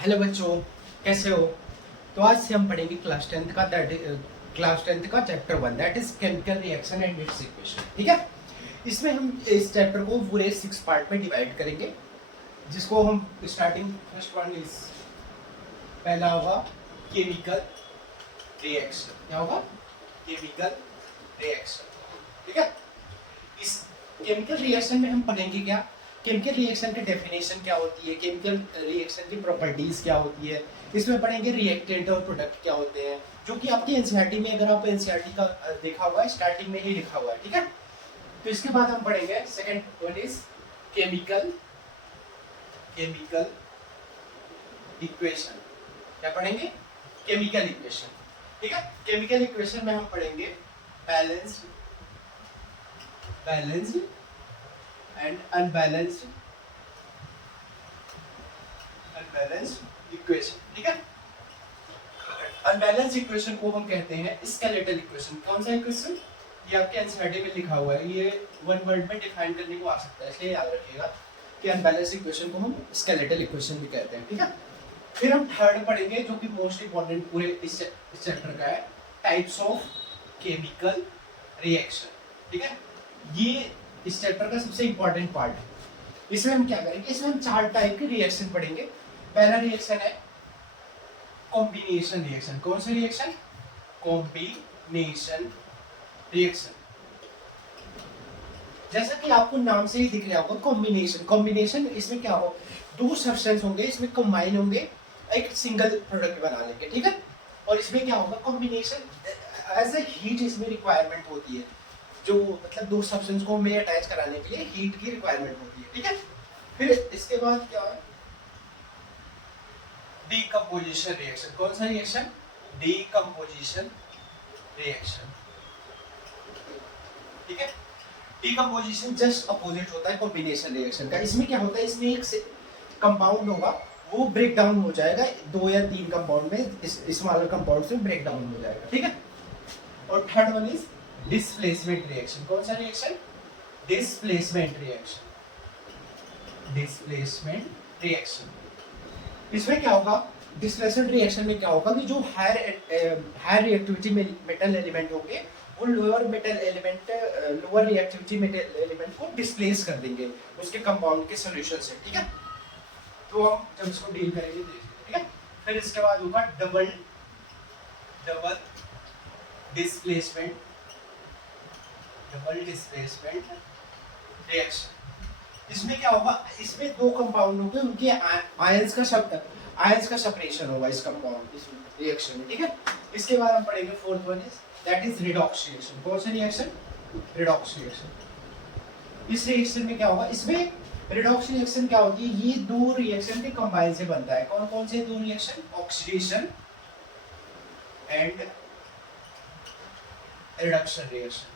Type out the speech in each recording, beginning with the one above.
Hello बच्चों, कैसे हो। तो आज से हम पढ़ेंगे क्लास टेंथ का chapter 1 that is chemical reaction and it's equation. ठीक है। इसमें हम इस चैप्टर को पूरे 6 पार्ट में डिवाइड करेंगे, जिसको हम स्टार्टिंग फर्स्ट वन इज पहला होगा केमिकल रिएक्शन। क्या होगा? Chemical reaction. ठीक है। इस केमिकल रिएक्शन में हम पढ़ेंगे क्या, केमिकल रिएक्शन की डेफिनेशन क्या होती है, केमिकल रिएक्शन की प्रॉपर्टीज क्या होती है। इसमें पढ़ेंगे रिएक्टेंट और प्रोडक्ट क्या होते हैं, जो कि आपकी एनसीईआरटी में, अगर आप एनसीईआरटी का देखा हुआ है, स्टार्टिंग में ही लिखा हुआ है। ठीक है। तो इसके बाद हम पढ़ेंगे second one is chemical chemical equation. क्या पढ़ेंगे? Chemical equation. ठीक है। केमिकल इक्वेशन में हम पढ़ेंगे balanced balanced and unbalanced equation. ठीक है। अनबैलेंस्ड इक्वेशन को हम कहते हैं स्केलेटल इक्वेशन। कौन सा इक्वेशन? ये आपके एनसीईआरटी में लिखा हुआ है, ये वन वर्ड में डिफाइन करने को आ सकता है, इसलिए याद रखिएगा कि अनबैलेंस्ड इक्वेशन को हम स्केलेटल इक्वेशन भी कहते हैं। ठीक है। फिर हम थर्ड पढ़ेंगे, जो कि मोस्ट इंपॉर्टेंट पूरे इस चैप्टर का है, टाइप्स ऑफ केमिकल रिएक्शन। ठीक है। ये इस चैप्टर का सबसे इंपॉर्टेंट पार्ट है। इसमें हम क्या करेंगे, इसमें हम 4 टाइप के रिएक्शन पढ़ेंगे। पहला रिएक्शन है कॉम्बिनेशन रिएक्शन। कौन सा रिएक्शन? Combination reaction. जैसा कि आपको नाम से ही दिख रहा होगा, कॉम्बिनेशन। कॉम्बिनेशन इसमें क्या हो, 2 सब्सटेंस होंगे, इसमें कंबाइन होंगे, एक सिंगल प्रोडक्ट बना लेंगे। ठीक है। और इसमें क्या होगा, कॉम्बिनेशन एज ए हीट इसमें रिक्वायरमेंट होती है, जो मतलब 2 सब्सटेंस को में अटैच कराने के लिए हीट की रिक्वायरमेंट होती है। ठीक है। फिर इसके बाद क्या है, डीकंपोजिशन रिएक्शन। कौन सा रिएक्शन? Decomposition reaction. ठीक है। डीकंपोजिशन जस्ट अपोजिट होता है कॉम्बिनेशन रिएक्शन का। इसमें क्या होता है, इसमें एक कंपाउंड होगा, वो ब्रेक डाउन हो जाएगा 2 या 3 कंपाउंड में, स्मॉलर कंपाउंड से ब्रेक डाउन हो जाएगा। ठीक है। और third one is displacement reaction. कौन सा reaction? Displacement reaction. Displacement reaction. इसमें क्या होगा, डिस्प्लेसमेंट रिएक्शन में क्या होगा कि जो हायर रिएक्टिविटी मेटल एलिमेंट होंगे, वो लोअर रिएक्टिविटी मेटल एलिमेंट को डिस्प्लेस कर देंगे उसके कंपाउंड के सॉल्यूशन से। ठीक है। तो हम जब इसको डील करेंगे देखिए। ठीक है। फिर इसके बाद होगा डबल डिस्प्लेसमेंट रिएक्शन। इसमें क्या होगा, इसमें 2 कंपाउंड होंगे, उनके आयंस का सेपरेशन होगा इस कंपाउंड इस रिएक्शन में। ठीक है। इसके बाद हम पढ़ेंगे fourth one is that is redox reaction. कौन सा रिएक्शन? Redox reaction. इस रिएक्शन में क्या होगा, इसमें रिडॉक्स रिएक्शन क्या होती है, ये 2 रिएक्शन के कंबाइन से बनता है। कौन कौन से 2 reaction? Oxidation and reduction reaction.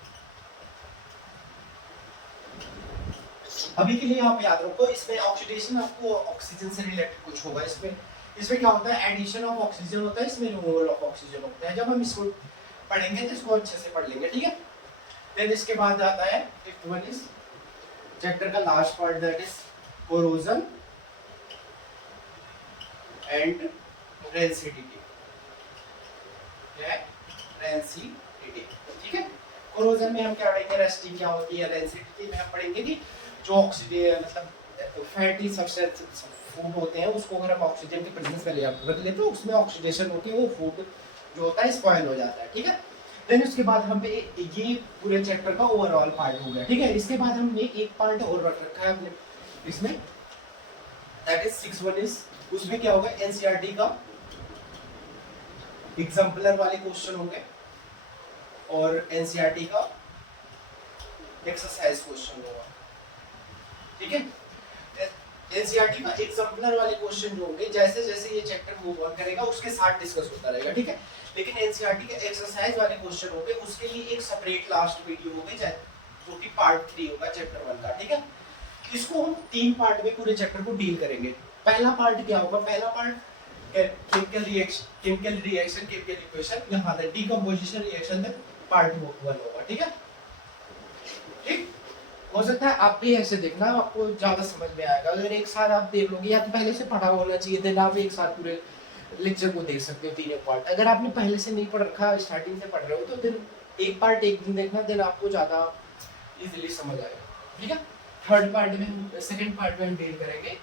अभी के लिए आप याद रखो, इसमें ऑक्सीडेशन आपको ऑक्सीजन से रिलेटेड कुछ होगा। इसमें क्या होता है, एडिशन ऑफ ऑक्सीजन होता है, इसमें रिमूवल ऑफ ऑक्सीजन होता है। जब हम इसको पढ़ेंगे तो इसको अच्छे से पढ़ लेंगे। ठीक है। देन इसके बाद आता है फिफ्थ वन इज चैप्टर का last part, that is corrosion and rancidity. क्या है? रेंसिडिटी। ठीक है। कोरोजन में हम क्या पढ़ेंगे, रस्टिंग क्या होती है, रेंसिडिटी में हम पढ़ेंगे कि जो ऑक्सीजन मतलब फैटी सब्सटेंस फूड होते हैं, उसको अगर हम ऑक्सीजन की प्रेजेंस में रख लेते हैं, उसमें ऑक्सीडेशन होती है, वो फूड जो होता है स्पॉइल हो जाता है। ठीक है। देन उसके बाद हम ये पूरे चैप्टर का ओवरऑल पार्ट हो गया। ठीक है। इसके बाद हमने एक पार्ट और रख रखा है अपने इसमें, दैट इज 6 वन इज, उसमें क्या होगा, एनसीईआरटी का एग्जाम्पलर वाले क्वेश्चन होंगे और एनसीईआरटी का एक्सरसाइज क्वेश्चन होगा। ठीक है। एनसीईआरटी का एग्जाम्पलर वाले क्वेश्चन जो होंगे, जैसे जैसे ये चैप्टर मूव ऑन करेगा उसके साथ डिस्कस होता रहेगा। ठीक है। लेकिन एनसीईआरटी के एक्सरसाइज वाले क्वेश्चन होंगे, उसके लिए एक सेपरेट लास्ट वीडियो होगी, जो कि पार्ट 3 होगा चैप्टर 1 का। ठीक है। इसको हम 3 पार्ट में पूरे चैप्टर को डील करेंगे। पहला पार्ट क्या होगा, पहला part chemical reaction chemical equation, यहाँ डीकंपोजिशन रिएक्शन में पार्ट 1 होगा। ठीक है। ठीक। हो सकता है आप भी ऐसे देखना, आपको ज्यादा समझ में आएगा। अगर एक साथ आप देख लोगे, या तो पहले से पढ़ा होना चाहिए, देन आप एक साथ पूरे लेक्चर को देख सकते हो तीनों पार्ट। अगर आपने पहले से नहीं पढ़ रखा, स्टार्टिंग से पढ़ रहे हो, तो दिन एक पार्ट एक दिन देखना, देन आपको ज्यादा इजीली समझ आएगा। ठीक है, थर्ड पार्ट में हम सेकंड पार्ट में हम डील करेंगे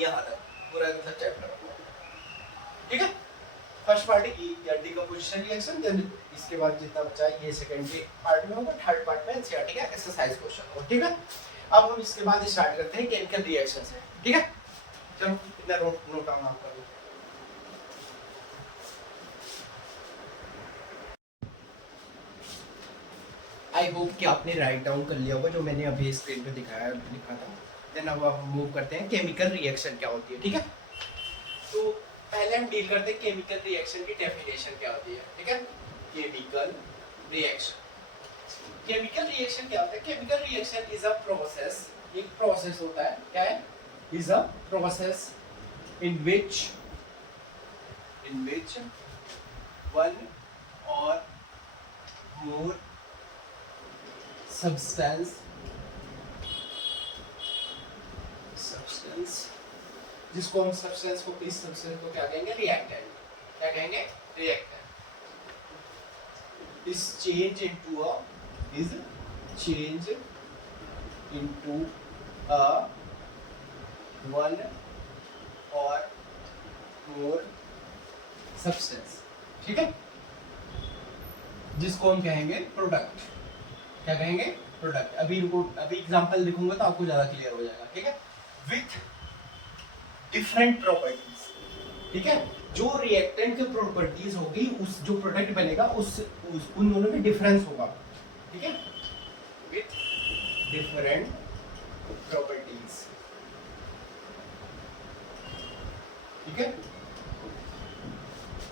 यहाँ तक पूरा चैप्टर। ठीक है, फर्स्ट पार्ट ई या डिकम्पोजिशन रिएक्शन, देन इसके बाद जितना बचा है ये सेकंड पार्ट में होगा, थर्ड पार्ट में एनसीईआरटी का एक्सरसाइज क्वेश्चन होगा। ठीक है, अब हम इसके बाद स्टार्ट करते हैं केमिकल रिएक्शन से। ठीक है, चलो इधर नोट डाउन आप करो। आई होप कि आपने राइट डाउन कर लिया होगा जो मैंने अभी स्क्रीन पे दिखाया लिखा था। देन अब हम मूव करते हैं केमिकल रिएक्शन क्या होती है। ठीक है, तो पहले हम डील करते हैं केमिकल रिएक्शन की डेफिनेशन क्या होती है। ठीक है, केमिकल रिएक्शन, केमिकल रिएक्शन क्या होता है? Chemical reaction is a process, एक प्रोसेस होता है। क्या है? Is a process in which one और मोर substance जिसको हम सब्सटेंस को, इस सब्सटेंस को क्या कहेंगे? रिएक्टेंट। क्या कहेंगे? Reactant. is changed into a one or more substance। ठीक है, जिसको हम कहेंगे प्रोडक्ट। क्या कहेंगे? प्रोडक्ट। अभी एग्जांपल लिखूंगा तो आपको ज्यादा क्लियर हो जाएगा। ठीक है, विथ डिफरेंट प्रॉपर्टीज। ठीक है, जो रिएक्टेंट की प्रॉपर्टीज होगी, उस जो प्रोडक्ट बनेगा उस उन दोनों में डिफरेंस होगा। ठीक है, विथ डिफरेंट प्रॉपर्टीज। ठीक है,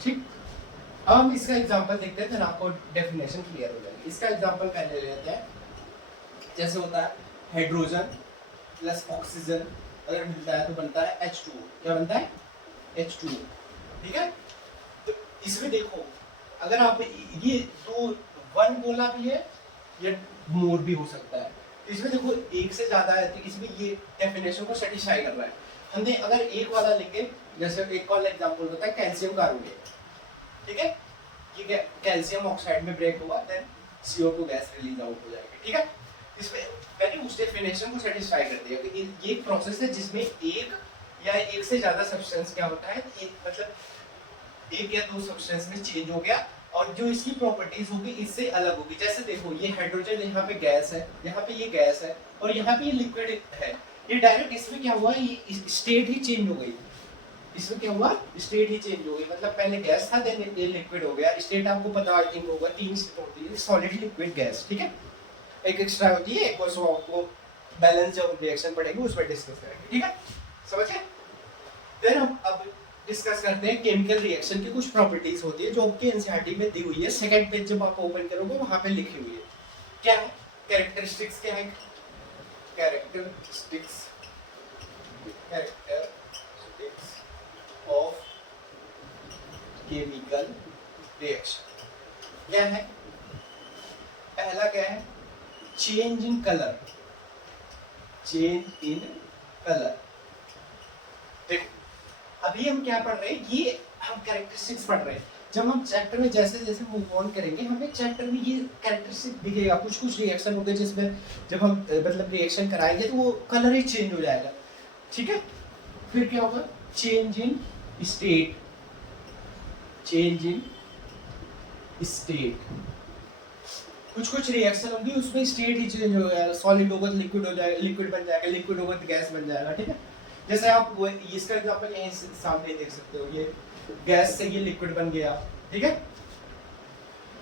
ठीक। अब हम इसका एग्जांपल देखते हैं, तो आपको डेफिनेशन क्लियर हो जाएगी। इसका एग्जांपल पहले लेते हैं। जैसे होता है हाइड्रोजन प्लस ऑक्सीजन अगर मिलता है तो बनता है H2O। क्या बनता है? H2O। ठीक है, तो इसमें देखो, अगर आप ये तो वन बोला भी है या मोर भी हो सकता है, तो इसमें देखो एक से ज्यादा है, तो इसमें ये डेफिनेशन को सेटिस्फाई कर रहा है। हमने अगर एक वाला लेंगे, जैसे एक वाला एग्जांपल होता है कैल्शियम कार्बोनेट। ठीक है, ये कैल्शियम ऑक्साइड में ब्रेक हुआ, then CO2 gas release out हो जाएगी। ठीक है, इसमें मैंने उस डेफिनेशन को सेटिस्फाई कर दिया कि ये एक प्रोसेस है जिसमें एक या एक से ज्यादा सब्सटेंस क्या होता है, मतलब एक या दो सब्सटेंस में चेंज हो गया, और जो इसकी प्रॉपर्टीज होगी इससे अलग होगी। जैसे देखो ये हाइड्रोजन यहाँ पे गैस है, यहाँ पे ये गैस है, और यहाँ पे ये लिक्विड है। ये डायरेक्ट इसमें क्या हुआ, ये स्टेट ही चेंज हो गई। इसमें क्या हुआ? स्टेट ही चेंज हो गई। मतलब पहले गैस था, देन ये लिक्विड हो गया। स्टेट आपको पता आई थिंक होगा, तीन स्टेट होती है, सॉलिड, लिक्विड, गैस। ठीक है, एक एक्स्ट्रा होती है, एक और आपको बैलेंस जब रिएक्शन पड़ेगी उसमें डिस्कस करेंगे। ठीक है, समझे? देन हम अब डिस्कस करते हैं केमिकल रिएक्शन की कुछ प्रॉपर्टीज होती है जो आपके एनसीईआरटी में दी हुई है। सेकंड पेज जब आप ओपन करोगे वहां पे लिखी हुई है। क्या है? कैरेक्टरिस्टिक्स। क्या है? Characteristics of chemical reaction. क्या है? पहला क्या है? Change in colour. Change in colour. देखो अभी हम क्या पढ़ रहे हैं, ये हम कैरेक्टरिस्टिक्स पढ़ रहे हैं। जब हम चैप्टर में जैसे जैसे मूव ऑन करेंगे, हमें चैप्टर में ये कैरेक्टरिस्टिक दिखेगा। कुछ कुछ रिएक्शन होंगे जिसमें जब हम मतलब रिएक्शन कराएंगे तो वो कलर ही चेंज हो जाएगा। ठीक है, फिर क्या होगा? Change in state. Change in state. कुछ रिएक्शन होगी उसमें स्टेट ही चेंज हो जाएगा। सॉलिड होगा तो लिक्विड हो जाएगा, लिक्विड बन जाएगा, लिक्विड होगा तो गैस बन जाएगा। ठीक है, जैसे आप वो इसका एग्जांपल यहीं सामने देख सकते हो, ये गैस से ये लिक्विड बन गया। ठीक है,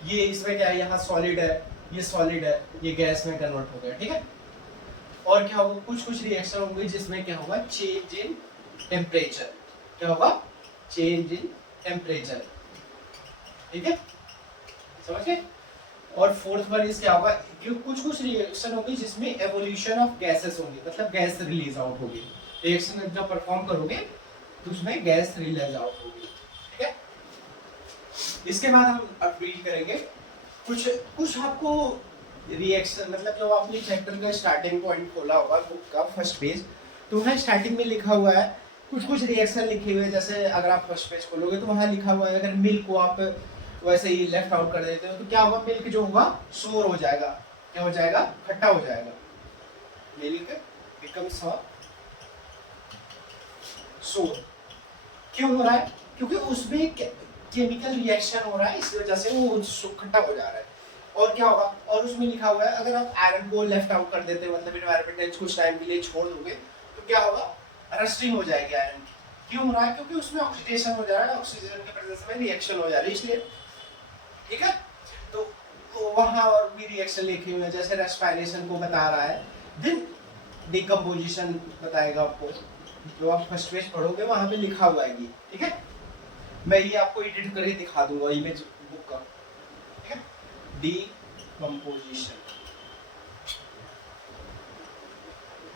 ये इसमें क्या है, यहाँ सॉलिड है, ये सॉलिड है, ये गैस में कन्वर्ट हो गया। ठीक है, और क्या होगा? कुछ रिएक्शन होंगे जिसमें क्या होगा? Change in temperature. क्या होगा? Change in temperature. ठीक है, समझ गए? और फोर्थ वन इज क्या होगा? कुछ रिएक्शन होगी जिसमें एवोल्यूशन ऑफ गैसेस होंगी, मतलब गैस रिलीज आउट होगी। रिएक्शन जब परफॉर्म करोगे तो उसमें गैस रिलीज आउट होगी। ठीक है, इसके बाद हम अब डील करेंगे कुछ आपको रिएक्शन मतलब जो आपने चैप्टर का स्टार्टिंग पॉइंट खोला होगा बुक का फर्स्ट पेज, तो वहाँ स्टार्टिंग में लिखा हुआ है कुछ कुछ रिएक्शन लिखे हुए हैं। जैसे अगर आप फर्स्ट पेज खोलोगे तो वहाँ लिखा हुआ है, अगर मिल्क को आप वैसे ही लेफ्ट आउट कर देते हो तो क्या होगा, मिल्क जो होगा सोर हो जाएगा, क्या हो जाएगा, खट्टा हो जाएगा। मिल्क बिकम्स सोर। क्यों हो रहा है? क्योंकि उसमें केमिकल रिएक्शन हो रहा है, इस वजह से वो खट्टा हो जा रहा है। और क्या होगा, और उसमें लिखा हुआ है अगर आप आयरन को लेफ्ट आउट कर देते हो, मतलब एनवायरमेंट कुछ टाइम के लिए छोड़ दोगे तो क्या होगा, रस्टिंग हो जाएगी आयरन की। क्यों हो रहा है? क्योंकि उसमें ऑक्सीडेशन हो जा रहा है, ऑक्सीजन के प्रेजेंस में रिएक्शन हो जा रही है, इसलिए। ठीक है, तो वहां और भी रिएक्शन लिखे हुए हैं, जैसे रेस्पिरेशन को बता रहा है, देन डिकम्पोजिशन बताएगा आपको, जो आप फर्स्ट पेज पढ़ोगे वहां पे लिखा हुआ है ये। ठीक है, मैं ये आपको एडिट करके दिखा दूंगा इमेज बुक का। ठीक है, डिकम्पोजिशन,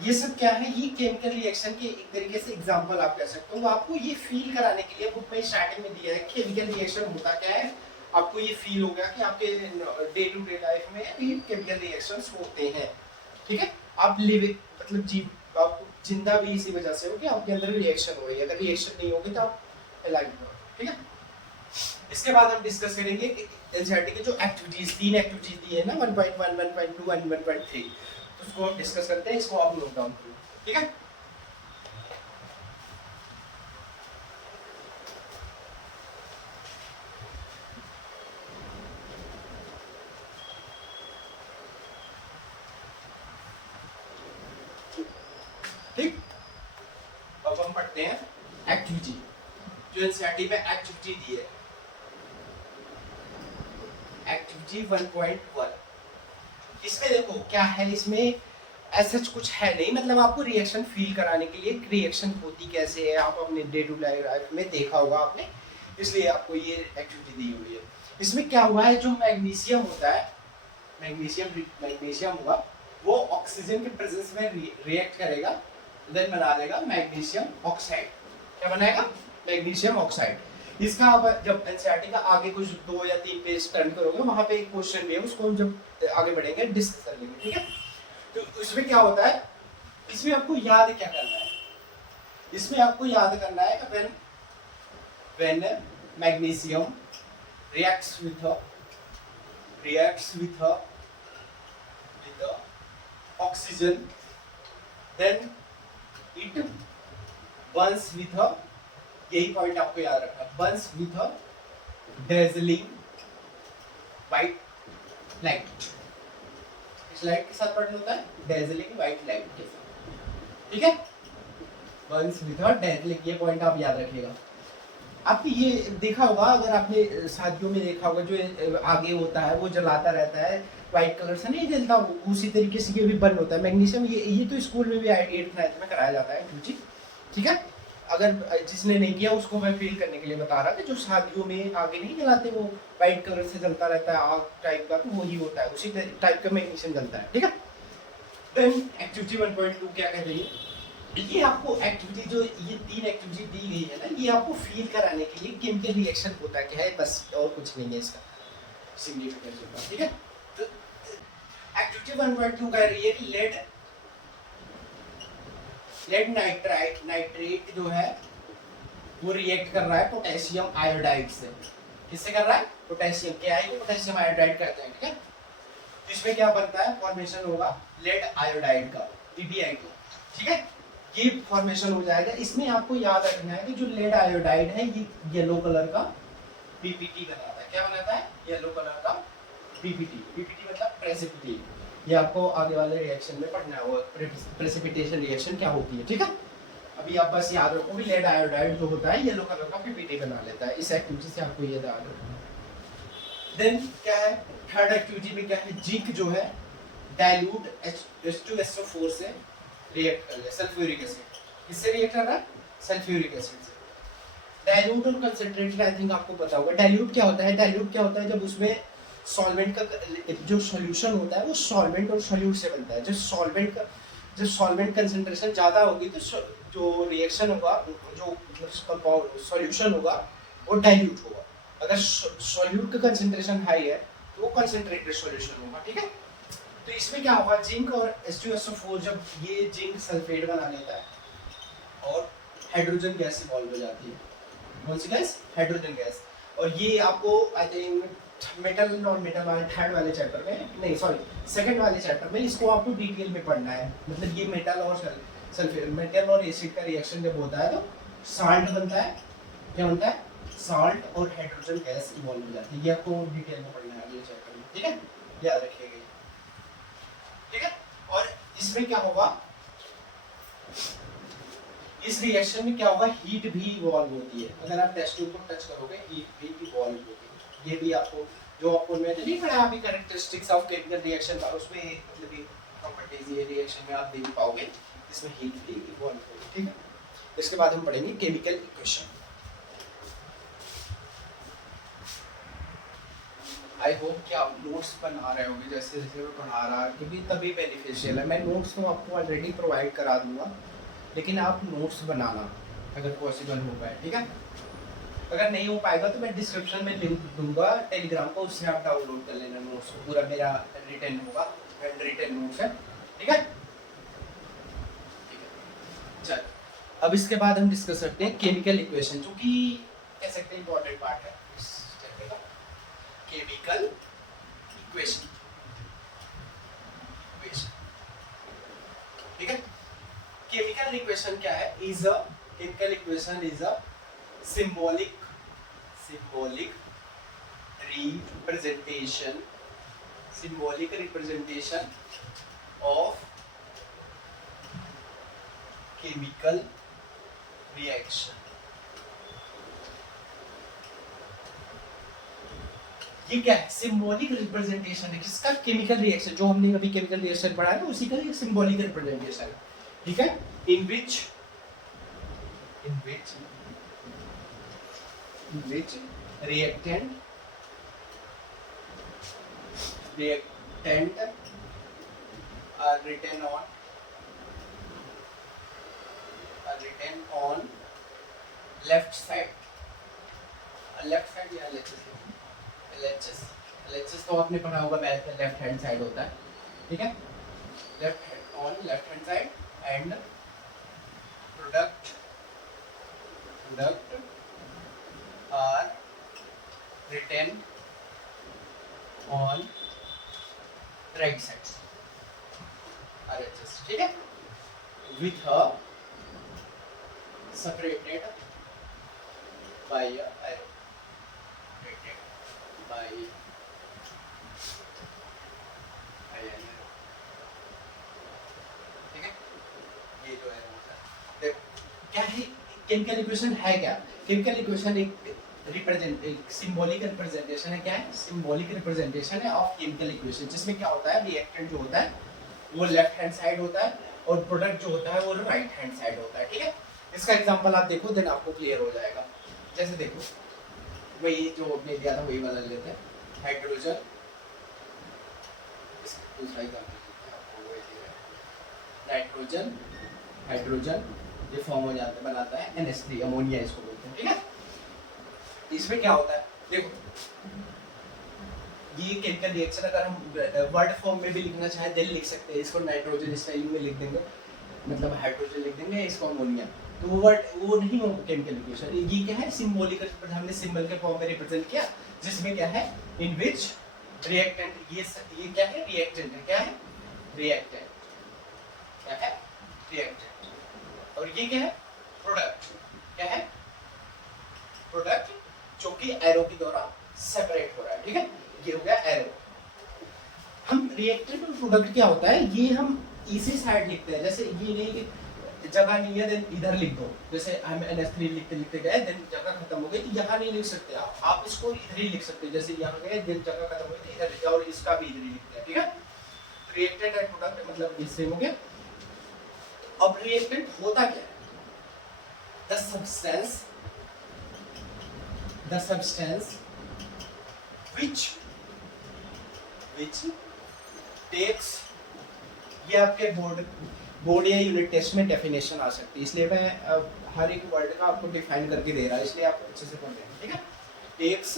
ये सब क्या है, ये केमिकल रिएक्शन के एक तरीके से एग्जांपल आप कह सकते हो। आपको ये फील कराने के लिए बुक में स्टार्टिंग में दिया है केमिकल रिएक्शन होता क्या है, आपको ये फील हो गया कि आपके डे टू डे लाइफ में भी केमिकल रिएक्शंस होते हैं। ठीक है, आप लिविंग मतलब जीव आप जिंदा भी इसी वजह से हो कि आपके अंदर रिएक्शन हो रही है, अगर रिएक्शन नहीं होगी तो आप अलाइव हो। ठीक है, इसके बाद हम डिस्कस करेंगे कि एनसीईआरटी के जो एक्टिविटीज, 3 एक्टिविटीज दी है ना, 1.1, 1.2 और 1.3, तो उसको हम डिस्कस करते हैं, इसको आप नोट डाउन करो। ठीक है, ठीक, अब हम पढ़ते हैं एक्टिविटी, जो एनसीईआरटी में एक्टिविटी दी है, एक्टिविटी 1.1। इसमें देखो क्या है, इसमें ऐसा कुछ है नहीं, मतलब आपको रिएक्शन फील कराने के लिए रिएक्शन होती कैसे है आप अपने डे टू डे लाइफ में देखा होगा आपने, इसलिए आपको ये एक्टिविटी दी हुई है। इसमें क्या हुआ है, जो मैग्नीशियम होता है, मैग्नीशियम हुआ वो ऑक्सीजन के प्रेजेंस में रिएक्ट करेगा, देन बना देगा मैग्नीशियम ऑक्साइड। क्या बनाएगा? Magnesium oxide. इसका आप जब एनसीईआरटी का आगे कुछ 2 या 3 पेज टर्न करोगे, वहां पे एक क्वेश्चन भी है, उसको हम जब आगे बढ़ेंगे डिस्कस कर लेंगे। ठीक है, तो इसमें क्या होता है, इसमें आपको याद क्या करना है, इसमें आपको याद करना है कि when magnesium reacts with the oxygen, then it burns with a, यही पॉइंट आपको याद रखना, burns with a dazzling white light। इस लाइट के साथ बर्न होता है dazzling white light के साथ। ठीक है, burns with a dazzling, ये पॉइंट आप याद रखिएगा। आपने ये देखा होगा, अगर आपने शादियों में देखा होगा, जो आगे होता है वो जलाता रहता है, व्हाइट कलर से नहीं जलता, उसी तरीके से ये भी बर्न होता है मैग्नीशियम। ये तो स्कूल में भी 8th 9th में कराया जाता है जी। ठीक है, अगर जिसने नहीं किया उसको मैं फील करने के लिए बता रहा था, जो शादियों में आगे नहीं जलाते वो व्हाइट कलर से जलता रहता है आग टाइप का, तो वही होता है, उसी टाइप का मैग्नीशियम जलता है। ठीक है, देन एक्टिविटी 1.2 क्या कह रही है, ये आपको एक्टिविटी, जो ये 3 एक्टिविटी दी गई है ना, ये आपको फील कराने के लिए केमिकल रिएक्शन होता क्या है, बस और कुछ नहीं है इसका सिग्निफिकेंस। ठीक है, तो एक्टिविटी 1.2 कह रही है कि लेड नाइट्रेट जो है वो रिएक्ट कर रहा है पोटेशियम आयोडाइड से। किससे कर रहा है? पोटेशियम के आई को पोटेशियम आयोडाइड कहते हैं। ठीक है, तो इसमें क्या बनता है, फॉर्मेशन होगा लेड आयोडाइड का, PbI का। ठीक है, ये फॉर्मेशन हो जाएगा। इसमें आपको याद रखना है कि जो लेड आयोडाइड है ये येलो कलर का PPT बनाता है। क्या बनाता है? येलो कलर का PPT मतलब प्रेसिपिटेट। ये आपको आगे वाले रिएक्शन में पढ़ना है, वो प्रेसिपिटेशन रिएक्शन क्या होती है। ठीक है, अभी आप बस याद रखो कि लेड आयोडाइड जो होता है येलो कलर का PPT बना लेता है। इस एक्टिविटी से आपको ये याद रखना है। देन क्या है, थर्ड एक्टिविटी में क्या है, जिंक जो है डाइल्यूट H2SO4 से रिएक्ट कर रहा है, सल्फ्यूरिक एसिड। किससे रिएक्ट कर रहा है? सल्फ्यूरिक एसिड से। डाइल्यूट और कंसंट्रेटेड आई थिंक आपको पता होगा। डाइल्यूट क्या होता है? डाइल्यूट क्या होता है, जब उसमें सॉल्वेंट का जो सॉल्यूशन होता है वो सॉल्वेंट और सॉल्यूट से बनता है। जब सॉल्वेंट कंसंट्रेशन ज़्यादा होगी तो जो रिएक्शन होगा, जो सॉल्यूशन होगा वो डाइल्यूट होगा। अगर सॉल्यूट का कंसंट्रेशन हाई है तो वो कंसंट्रेटेड सॉल्यूशन होगा। ठीक है, तो इसमें क्या होगा, जिंक और H2SO4 जब ये जिंक सल्फेट बना लेता है और हाइड्रोजन गैस इवॉल्व हो जाती है। कौन सी गैस? Hydrogen gas. और ये आपको I think metal non metal वाले थर्ड वाले चैप्टर में, नहीं सॉरी सेकंड वाले चैप्टर में इसको आपको डिटेल में पढ़ना है। मतलब ये मेटल और सल्फेट, मेटल और एसिड का रिएक्शन जब होता है तो साल्ट बनता है। क्या बनता है? साल्ट और हाइड्रोजन गैस इवॉल्व हो जाती है। ये आपको डिटेल में पढ़ना है अगले चैप्टर में, ठीक है, याद रखिएगा, ठीक है। और इसमें क्या होगा, इस रिएक्शन में क्या होगा, हीट भी इवॉल्व होती है। अगर आप टेस्ट ट्यूब को टच करोगे हीट भी इवॉल्व होती है। ये भी आपको जो आपको मैं नहीं पढ़ा अभी कैरेक्टरिस्टिक्स ऑफ केमिकल रिएक्शन का, उसमें मतलब ये प्रॉपर्टीज ये रिएक्शन में आप देख पाओगे, इसमें हीट भी इवॉल्व होगी, ठीक है। इसके बाद हम पढ़ेंगे केमिकल इक्वेशन। आई होप कि आप नोट्स बना रहे होंगे जैसे जैसे मैं पढ़ा रहा, क्योंकि तभी बेनिफिशियल है। मैं नोट्स तो आपको ऑलरेडी प्रोवाइड करा दूंगा, लेकिन आप नोट्स बनाना अगर पॉसिबल हो पाए, ठीक है। अगर नहीं हो पाएगा तो मैं डिस्क्रिप्शन में लिंक दूंगा टेलीग्राम को, उससे आप डाउनलोड कर लेना नोट्स। पूरा मेरा रिटन होगा, हैंड रिटन नोट्स है, ठीक है। चल अब इसके बाद हम डिस्कस करते हैं केमिकल इक्वेशन, जो कि कह सकते हैं इंपॉर्टेंट पार्ट है इस चैप्टर का। केमिकल इक्वेशन, ठीक है। केमिकल इक्वेशन क्या है? Is a chemical equation is a symbolic representation of chemical reaction। ये क्या है? सिंबॉलिक रिप्रेजेंटेशन है किसका? Chemical reaction. जो हमने अभी केमिकल रिएक्शन पढ़ा है ना, उसी का ये सिंबॉलिक रिप्रेजेंटेशन है, ठीक है। in which reactant are written on left side या LHS तो आपने पढ़ा होगा, लेफ्ट हैंड साइड होता है, ठीक है। Left hand side and product are written on right side, RHS, ठीक है, with a separated by a arrow, separated by an arrow, ठीक है। ये जो है क्या है? केमिकल इक्वेशन है क्या? केमिकल इक्वेशन एक सिंबॉलिक रिप्रेजेंटेशन है। क्या है? सिंबॉलिक रिप्रेजेंटेशन है ऑफ केमिकल इक्वेशन, जिसमें क्या होता है, रिएक्टेंट जो होता है वो लेफ्ट हैंड साइड होता है और प्रोडक्ट जो होता है वो राइट हैंड साइड होता है, ठीक है। इसका एग्जांपल आप देखो, देन आपको क्लियर हो जाएगा। जैसे देखो, वही जो आपने दिया था वही वाला लेते हैं, हाइड्रोजन, दूसरा एग्जांपल नाइट्रोजन, हाइड्रोजन, ये फॉर्म हो जाता है, बनाता है NH3, अमोनिया इसको बोलते हैं, ठीक है। इसमें क्या होता है, देखो ये केमिकल रिएक्शन अगर हम वर्ड फॉर्म में भी लिखना चाहें देन लिख सकते हैं। इसको नाइट्रोजन स्पेलिंग में लिख देंगे, मतलब हाइड्रोजन लिख देंगे, इसको अमोनिया, तो वो वर्ड वो नहीं होगा केमिकल इक्वेशन। ये क्या है? सिंबॉलिक, हमने सिंबल के फॉर्म में रिप्रेजेंट किया, जिसमें क्या है, इन विच रिएक्टेंट, ये क्या है? रिएक्टेंट है। क्या है? रिएक्टेंट, क्या है? रिएक्टेंट। और ये क्या है? प्रोडक्ट। क्या है? प्रोडक्ट, जो कि एरो के द्वारा सेपरेट हो रहा है, ठीक है। ये हो गया एरो। हम रिएक्टेंट और प्रोडक्ट क्या होता है, ये हम इसी साइड लिखते हैं। जैसे ये नहीं कि जगह नहीं है देन इधर लिख दो, जैसे हम NH3 लिखते लिखते गए देन जगह खत्म हो गई तो यहाँ नहीं लिख सकते आप इसको इधर ही लिख सकते हैं। जैसे यहाँ गए देन जगह खत्म हो गई इधर लिखा, और इसका भी इधर ही लिखते हैं, ठीक है। रिएक्टेंट एंड प्रोडक्ट मतलब इससे हो गया। अब रिएक्टेंट होता क्या है? The substance which takes, ये आपके बोर्ड या यूनिट टेस्ट में डेफिनेशन आ सकती है, इसलिए मैं हर एक वर्ड का आपको डिफाइन करके दे रहा है, इसलिए आप अच्छे से पढ़ रहे हैं, ठीक है। Takes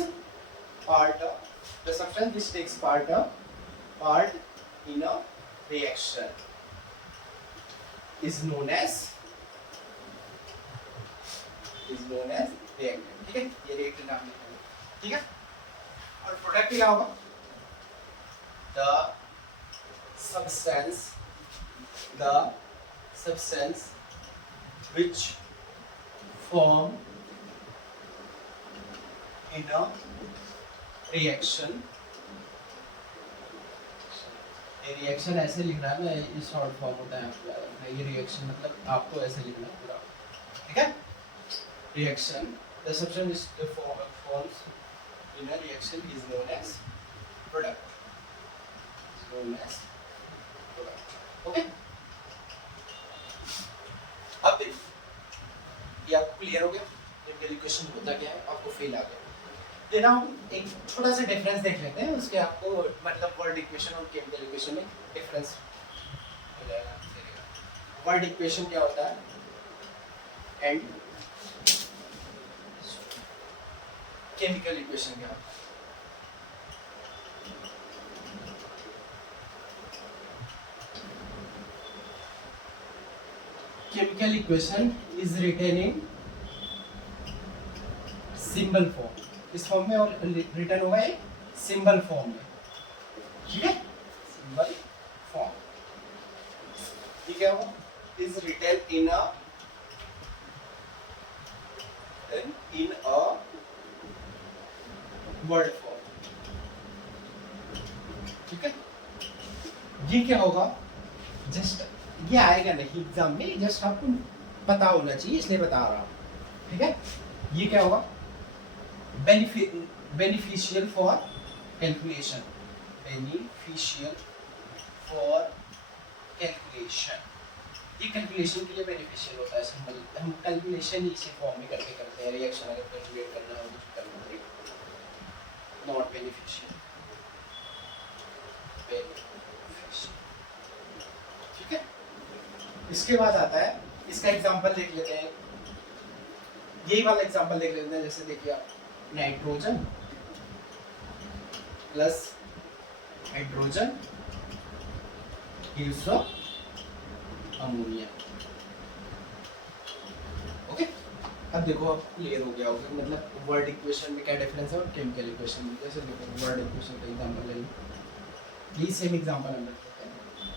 part of the substance which takes part in a reaction is known as reactant, ठीक है, ये reactant नाम लिखा है, ठीक है। और प्रोडक्ट क्या होगा? the substance which form in a reaction, ये रिएक्शन ऐसे लिखना है ना, ये शॉर्ट फॉर्म होता है आपका, ये रिएक्शन मतलब आपको ऐसे लिखना है पूरा, ठीक है। Reaction, the substance which forms in a reaction is known as product, okay. अब देखिए, ये आपको क्लियर हो गया केमिकल इक्वेशन होता क्या है, आपको फील आ गया। देना हम एक छोटा सा डिफरेंस देख लेते हैं, उसके आपको मतलब वर्ड इक्वेशन और केमिकल इक्वेशन में डिफरेंस हो जाएगा। वर्ड इक्वेशन क्या होता है एंड केमिकल इक्वेशन क्या होता है? Chemical equation is written in symbol form, इस फॉर्म में और रिटर्न हुआ है सिंबल फॉर्म में, ठीक है। सिंबल फॉर्म ये क्या हुआ? Is written in a word form, ठीक है। ये क्या होगा? जस्ट ये आएगा नहीं एग्जाम में, जस्ट आपको पता होना चाहिए इसलिए बता रहा हूँ, ठीक है। ये क्या होगा? Beneficial for calculation, beneficial for calculation, ये कैलकुलेशन के लिए बेनिफिशियल होता है सिंबल। हम कैलकुलेशन इसी फॉर्म में करके करते हैं, रिएक्शन अगर कैलकुलेट करना हो कुछ करना है, नॉट बेनिफिशियल, ठीक है। इसके बाद आता है, इसका एग्जांपल देख लेते हैं, यही वाला एग्जांपल देख लेते हैं। जैसे देखिए आप, nitrogen plus hydrogen gives ammonia, okay. अब देखो आप क्लियर हो गया होगा मतलब वर्ड इक्वेशन में क्या डिफरेंस है और केमिकल इक्वेशन में। जैसे देखो वर्ड इक्वेशन का एग्जांपल ले लो, ये सेम एग्जांपल हम लेते हैं,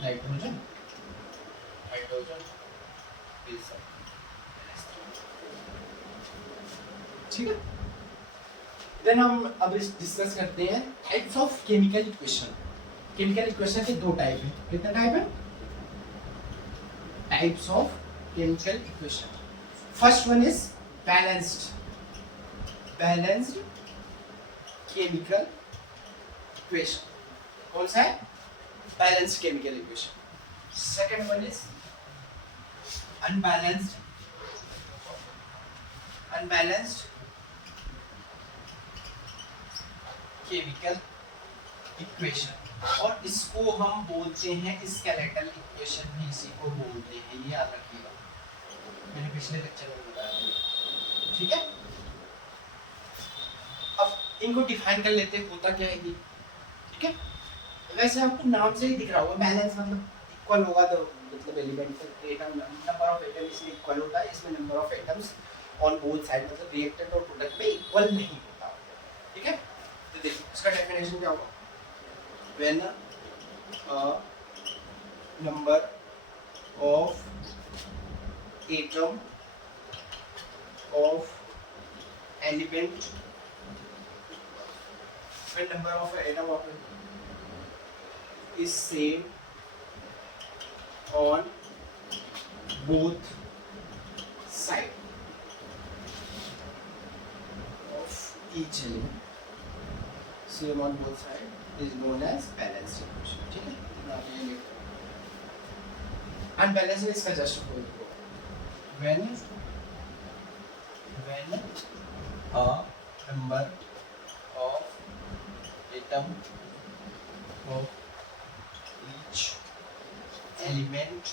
नाइट्रोजन हाइड्रोजन, ठीक है। देन हम अब डिस्कस करते हैं types of chemical equation. Chemical equation के दो टाइप हैं, कितने टाइप हैं? Types of chemical equation. First one is balanced chemical equation. कौन सा है? Balanced chemical equation. Second one is unbalanced chemical equation, और इसको हम बोलते हैं स्केलेटल इक्वेशन भी, इसी को बोलते हैं, ये याद रखिएगा, मैंने पिछले लेक्चर में बताया था, ठीक है। अब इनको डिफाइन कर लेते हैं, होता क्या है ये, ठीक है। वैसे आपको नाम से ही दिख रहा होगा, बैलेंस मतलब इक्वल होगा, तो मतलब element atom number of atom इसमें इक्वल होता है, इसमें number of atoms on both side मतलब रिएक्टेंट और प्रोडक्ट में इक्वल नहीं होता, ठीक है। तो देखिए इसका डेफिनेशन क्या होगा? When number of atom of element, when number of atom of is same on both side of each element, same on both side is known as balanced equation, ठीक है। अनबैलेंस में इसका just when a number of atom of each element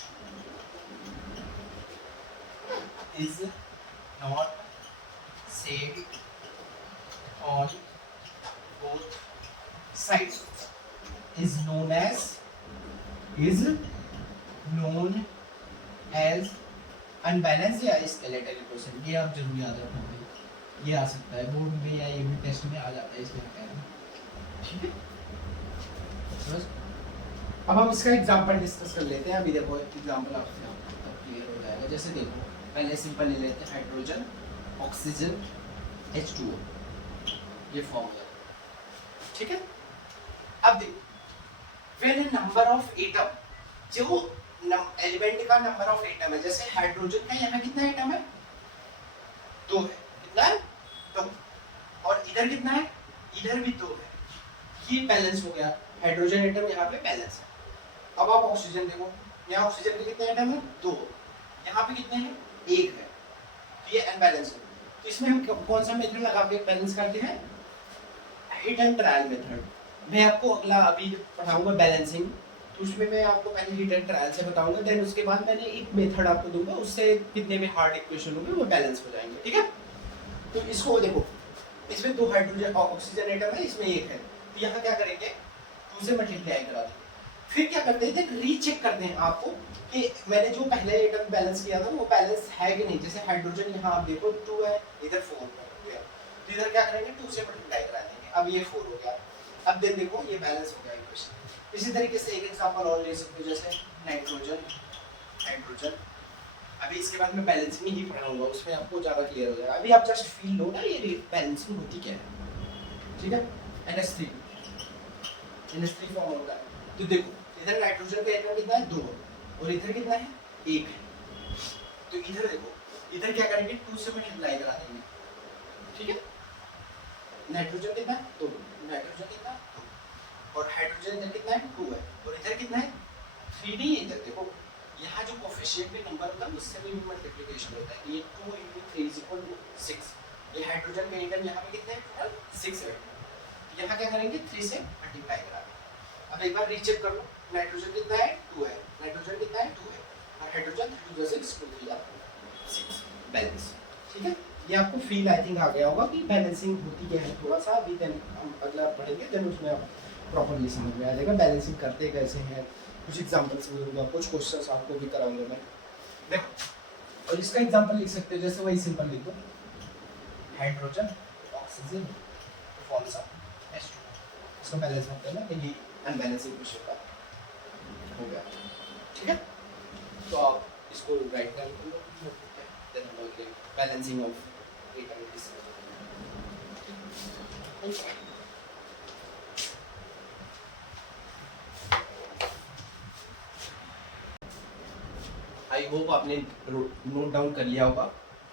is not same on both sides is known as unbalance या skeletal equation, ये आप जरूर याद रखना भाई, ये आ सकता है बोर्ड में या यूनिट टेस्ट में आ जाता है, इसलिए मैं कह रहा हूँ। ठीक है, बस अब हम इसका एग्जांपल डिस्कस कर लेते हैं। अभी देखो एग्जांपल आपसे क्लियर हो जाएगा। जैसे देखो पहले सिंपल ले लेते हैं, हाइड्रोजन ऑक्सीजन H2O, ये फॉर्मूला। ठीक है, अब देखो व्हेन नंबर ऑफ एटम, जो एलिमेंट का नंबर ऑफ एटम है, जैसे हाइड्रोजन का यहाँ कितना एटम है, 2 है। कितना है? 2। और इधर कितना है? इधर भी 2 है। ये बैलेंस हो गया, हाइड्रोजन एटम यहाँ पे बैलेंस है। अब आप ऑक्सीजन देखो, यहाँ ऑक्सीजन के कितने एटम है? 2। यहाँ पे कितने हैं? 1 है। तो ये अनबैलेंस है। तो इसमें हम कौन सा मेथड लगा के बैलेंस करते हैं? Hit and trial method. मैं आपको अगला अभी पढ़ाऊंगा बैलेंसिंग, तो उसमें मैं आपको पहले हिट एंड ट्रायल से बताऊंगा, देन उसके बाद मैंने एक मेथड आपको दूंगा, उससे कितने भी हार्ड इक्वेशन होंगे वो बैलेंस हो जाएंगे। ठीक है, तो इसको देखो, इसमें 2 हाइड्रोजन ऑक्सीजन एटम है, इसमें 1 है। तो यहाँ क्या करेंगे? 2 से मल्टीप्लाई करा देंगे। फिर क्या करते हैं, रीचेक करते हैं आपको कि मैंने जो पहले एटम बैलेंस किया था वो बैलेंस है कि नहीं। जैसे हाइड्रोजन यहाँ आप देखो 2 है, इधर 4 हो गया, तो इधर क्या करेंगे? 2 से मल्टीप्लाई करा देंगे, अब ये 4 हो गया। अब देन देखो ये बैलेंस हो गया इक्वेशन। इसी तरीके से एक एग्जांपल और ले सकते हो, जैसे नाइट्रोजन हाइड्रोजन। अभी इसके बाद मैं बैलेंसिंग ही पढ़ाऊंगा, उसमें आपको ज़्यादा क्लियर हो जाएगा। अभी आप जस्ट फील लो ना ये बैलेंसिंग होती क्या है। ठीक है, NH3 फॉर्म होता है। तो देखो इधर नाइट्रोजन का एटम कितना है? 2, और इधर कितना है? 1 है। तो इधर देखो, इधर क्या करेंगे? 2 से मल्टीप्लाई करा देंगे। ठीक है, नाइट्रोजन कितना है? 2, नाइट्रोजन कितना है? 2, और हाइड्रोजन इधर कितना है? 2 है, और इधर कितना है? 3 नहीं, इधर देखो यहाँ जो कोफिशिएंट में नंबर होता है उससे भी मल्टीप्लिकेशन होता है। ये 2 × 3 = 6। ये हाइड्रोजन का एटम यहाँ पे कितने हैं? टोटल 6 है। यहाँ क्या करेंगे? 3 से मल्टीप्लाई करा देंगे। अब एक बार रीचेक कर लो, नाइट्रोजन कितना है? 2 है, नाइट्रोजन कितना है? 2 है, और हाइड्रोजन 3 × 6 = 6, बैलेंस। ठीक है, ये आपको फील आई थिंक आ गया होगा कि बैलेंसिंग होती क्या है। थोड़ा सा अभी देन हम अगला पढ़ेंगे, देन उसमें आप प्रॉपर्ली समझ में आ जाएगा बैलेंसिंग करते कैसे हैं। कुछ एग्जांपल्स भी दूंगा, कुछ क्वेश्चंस आपको भी कराऊंगा मैं। देखो, और इसका एग्जांपल लिख सकते हो, जैसे वही सिंपल लिखो, हाइड्रोजन ऑक्सीजन कौन सा? H2। इसको बैलेंस करते हैं ना, तो ये अनबैलेंस इक्वेशन का हो गया। ठीक है, तो आप इसको राइट डाउन कर लो, देन हम लोग balancing of atom discuss. I hope आपने नोट डाउन कर लिया होगा।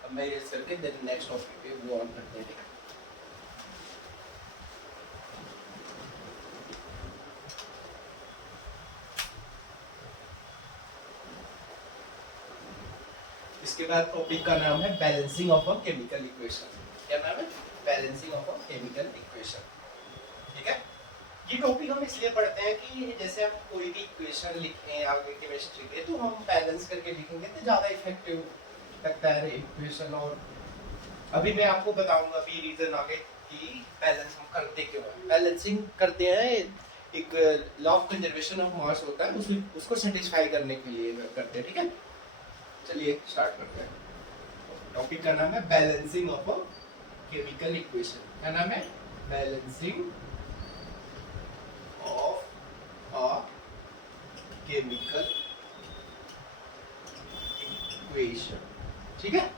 अब मैं इरेज करके देन नेक्स्ट टॉपिक पे वो ऑन करते हैं। इसके बाद टॉपिक का नाम है balancing of a chemical equation. क्या नाम है? Balancing of a chemical equation. ठीक है, ये टॉपिक हम इसलिए पढ़ते हैं कि जैसे हम कोई भी इक्वेशन लिखें आगे केमिस्ट्री के, तो हम बैलेंस करके लिखेंगे तो ज़्यादा इफेक्टिव लगता है इक्वेशन। और अभी मैं आपको बताऊंगा अभी रीजन आगे कि बैलेंस हम करते क्यों हैं। बैलेंसिंग करते हैं, एक law of conservation of mass होता है, उसको सेटिस्फाई करने के लिए करते हैं। ठीक है, चलिए स्टार्ट करते हैं। टॉपिक का नाम है balancing of a chemical equation. क्या नाम है? Balancing of a chemical equation. ठीक है,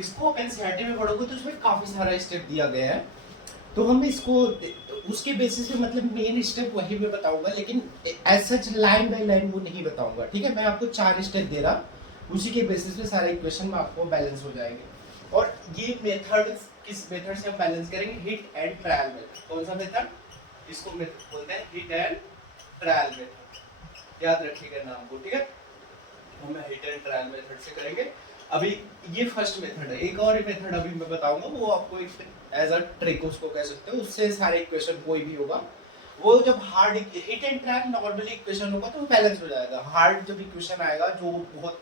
इसको एनसीईआरटी में पढ़ोगे तो उसमें काफी सारा स्टेप दिया गया है, तो हम इसको उसके बेसिस पे मतलब मेन स्टेप वही मैं बताऊंगा, लेकिन as such line by line वो नहीं बताऊंगा। ठीक है, मैं आपको 4 स्टेप दे रहा, उसी के बेसिस पे सारे इक्वेशन में आपको बैलेंस हो जाएंगे। और ये मेथड किस मेथड से हम बैलेंस करेंगे? Hit and trial method. कौन सा मेथड? इसको बोलते हैं हिट एंड ट्रायल मेथड, याद रखिएगा नाम को। ठीक है, हम हिट एंड ट्रायल मेथड से करेंगे। अभी ये फर्स्ट मेथड है, एक और मेथड अभी मैं बताऊंगा, वो आपको एक एज अ ट्रिक उसको कह सकते हो, उससे सारे इक्वेशन कोई भी होगा वो जब hard hit and trial normally equation होगा तो बैलेंस हो जाएगा। हार्ड जब इक्वेशन आएगा जो बहुत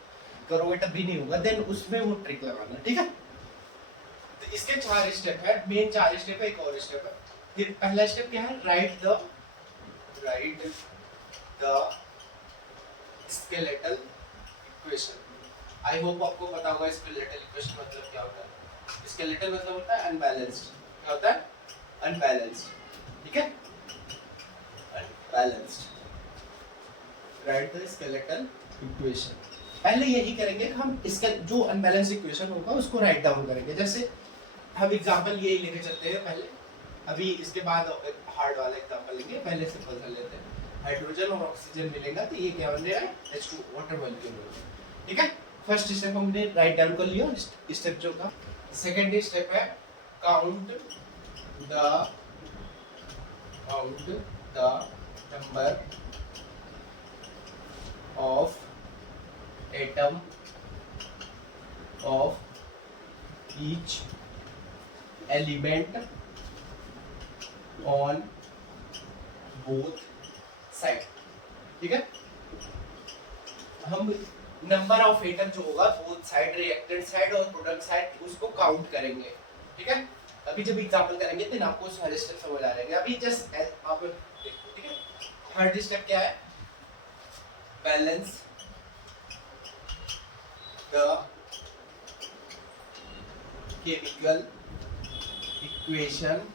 करोगे तब भी नहीं होगा, देन उसमें वो ट्रिक लगाना। ठीक है, तो इसके 4 स्टेप है, मेन 4 स्टेप है। एक और स्टेप है, फिर पहला स्टेप क्या है? Right the skeletal equation. I hope आपको पता होगा स्केलेटल इक्वेशन मतलब क्या होता है। स्केलेटल मतलब होता है अनबैलेंस्ड। क्या होता है? अनबैलेंस्ड। ठीक है, unbalanced. Right the skeletal equation. पहले यही करेंगे कि हम इसका जो अनबैलेंस्ड इक्वेशन होगा उसको राइट डाउन करेंगे। जैसे हम एग्जांपल यही लेके चलते हैं पहले, अभी इसके बाद हार्ड वाला एग्जांपल लेंगे, पहले सिंपल सा लेते हैं। हाइड्रोजन और ऑक्सीजन मिलेगा तो ये क्या बन रहा है? H2 water molecule. ठीक है, फर्स्ट स्टेप हमने राइट डाउन कर लिया स्टेप जो था। सेकंड स्टेप है count the number of atom of each element on both side. ठीक है, हम नंबर ऑफ एटम जो होगा बोथ साइड, रिएक्टेंट साइड और प्रोडक्ट साइड, उसको काउंट करेंगे। ठीक है, अभी जब एग्जांपल करेंगे तो आपको सारे स्टेप समझ आ जाएंगे। अभी जस्ट आप देखो। ठीक है, थर्ड स्टेप क्या है? Balance the chemical equation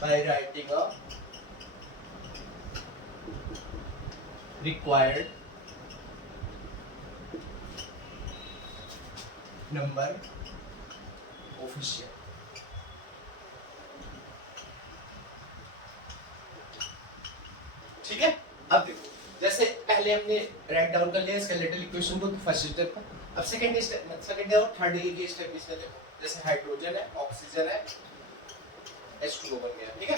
by writing a required number coefficient। ठीक है, अब देखो जैसे पहले हमने राइट डाउन कर लिया स्केलेटल इक्वेशन को फर्स्ट स्टेप पर। अब सेकंड स्टेप, सेकंड और थर्ड के स्टेप इसमें देखो, जैसे हाइड्रोजन है, ऑक्सीजन है, H2O बन गया। ठीक है,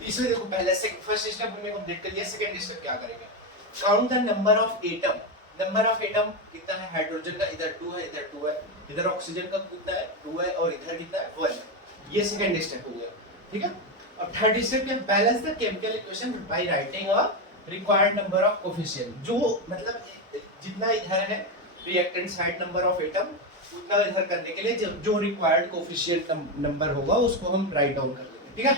तीसरे देखो, पहले से फर्स्ट स्टेप हमने कंप्लीट कर लिया। सेकंड स्टेप क्या करेंगे? Count the number of atom. Number of atom कितना है? हाइड्रोजन का इधर 2 है, इधर 2 है, इधर ऑक्सीजन का कितना है? 2 है, और इधर कितना है? 1 है। ये सेकंड स्टेप हो गया। ठीक है, अब थर्ड स्टेप क्या? Balance the chemical equation by writing a required number of coefficient. जो मतलब जितना इधर है reactant side number of atom, उतना इधर करने के लिए जो रिक्वायर्ड कोएफिशिएंट नंबर होगा उसको हम राइट डाउन कर लेंगे। ठीक है,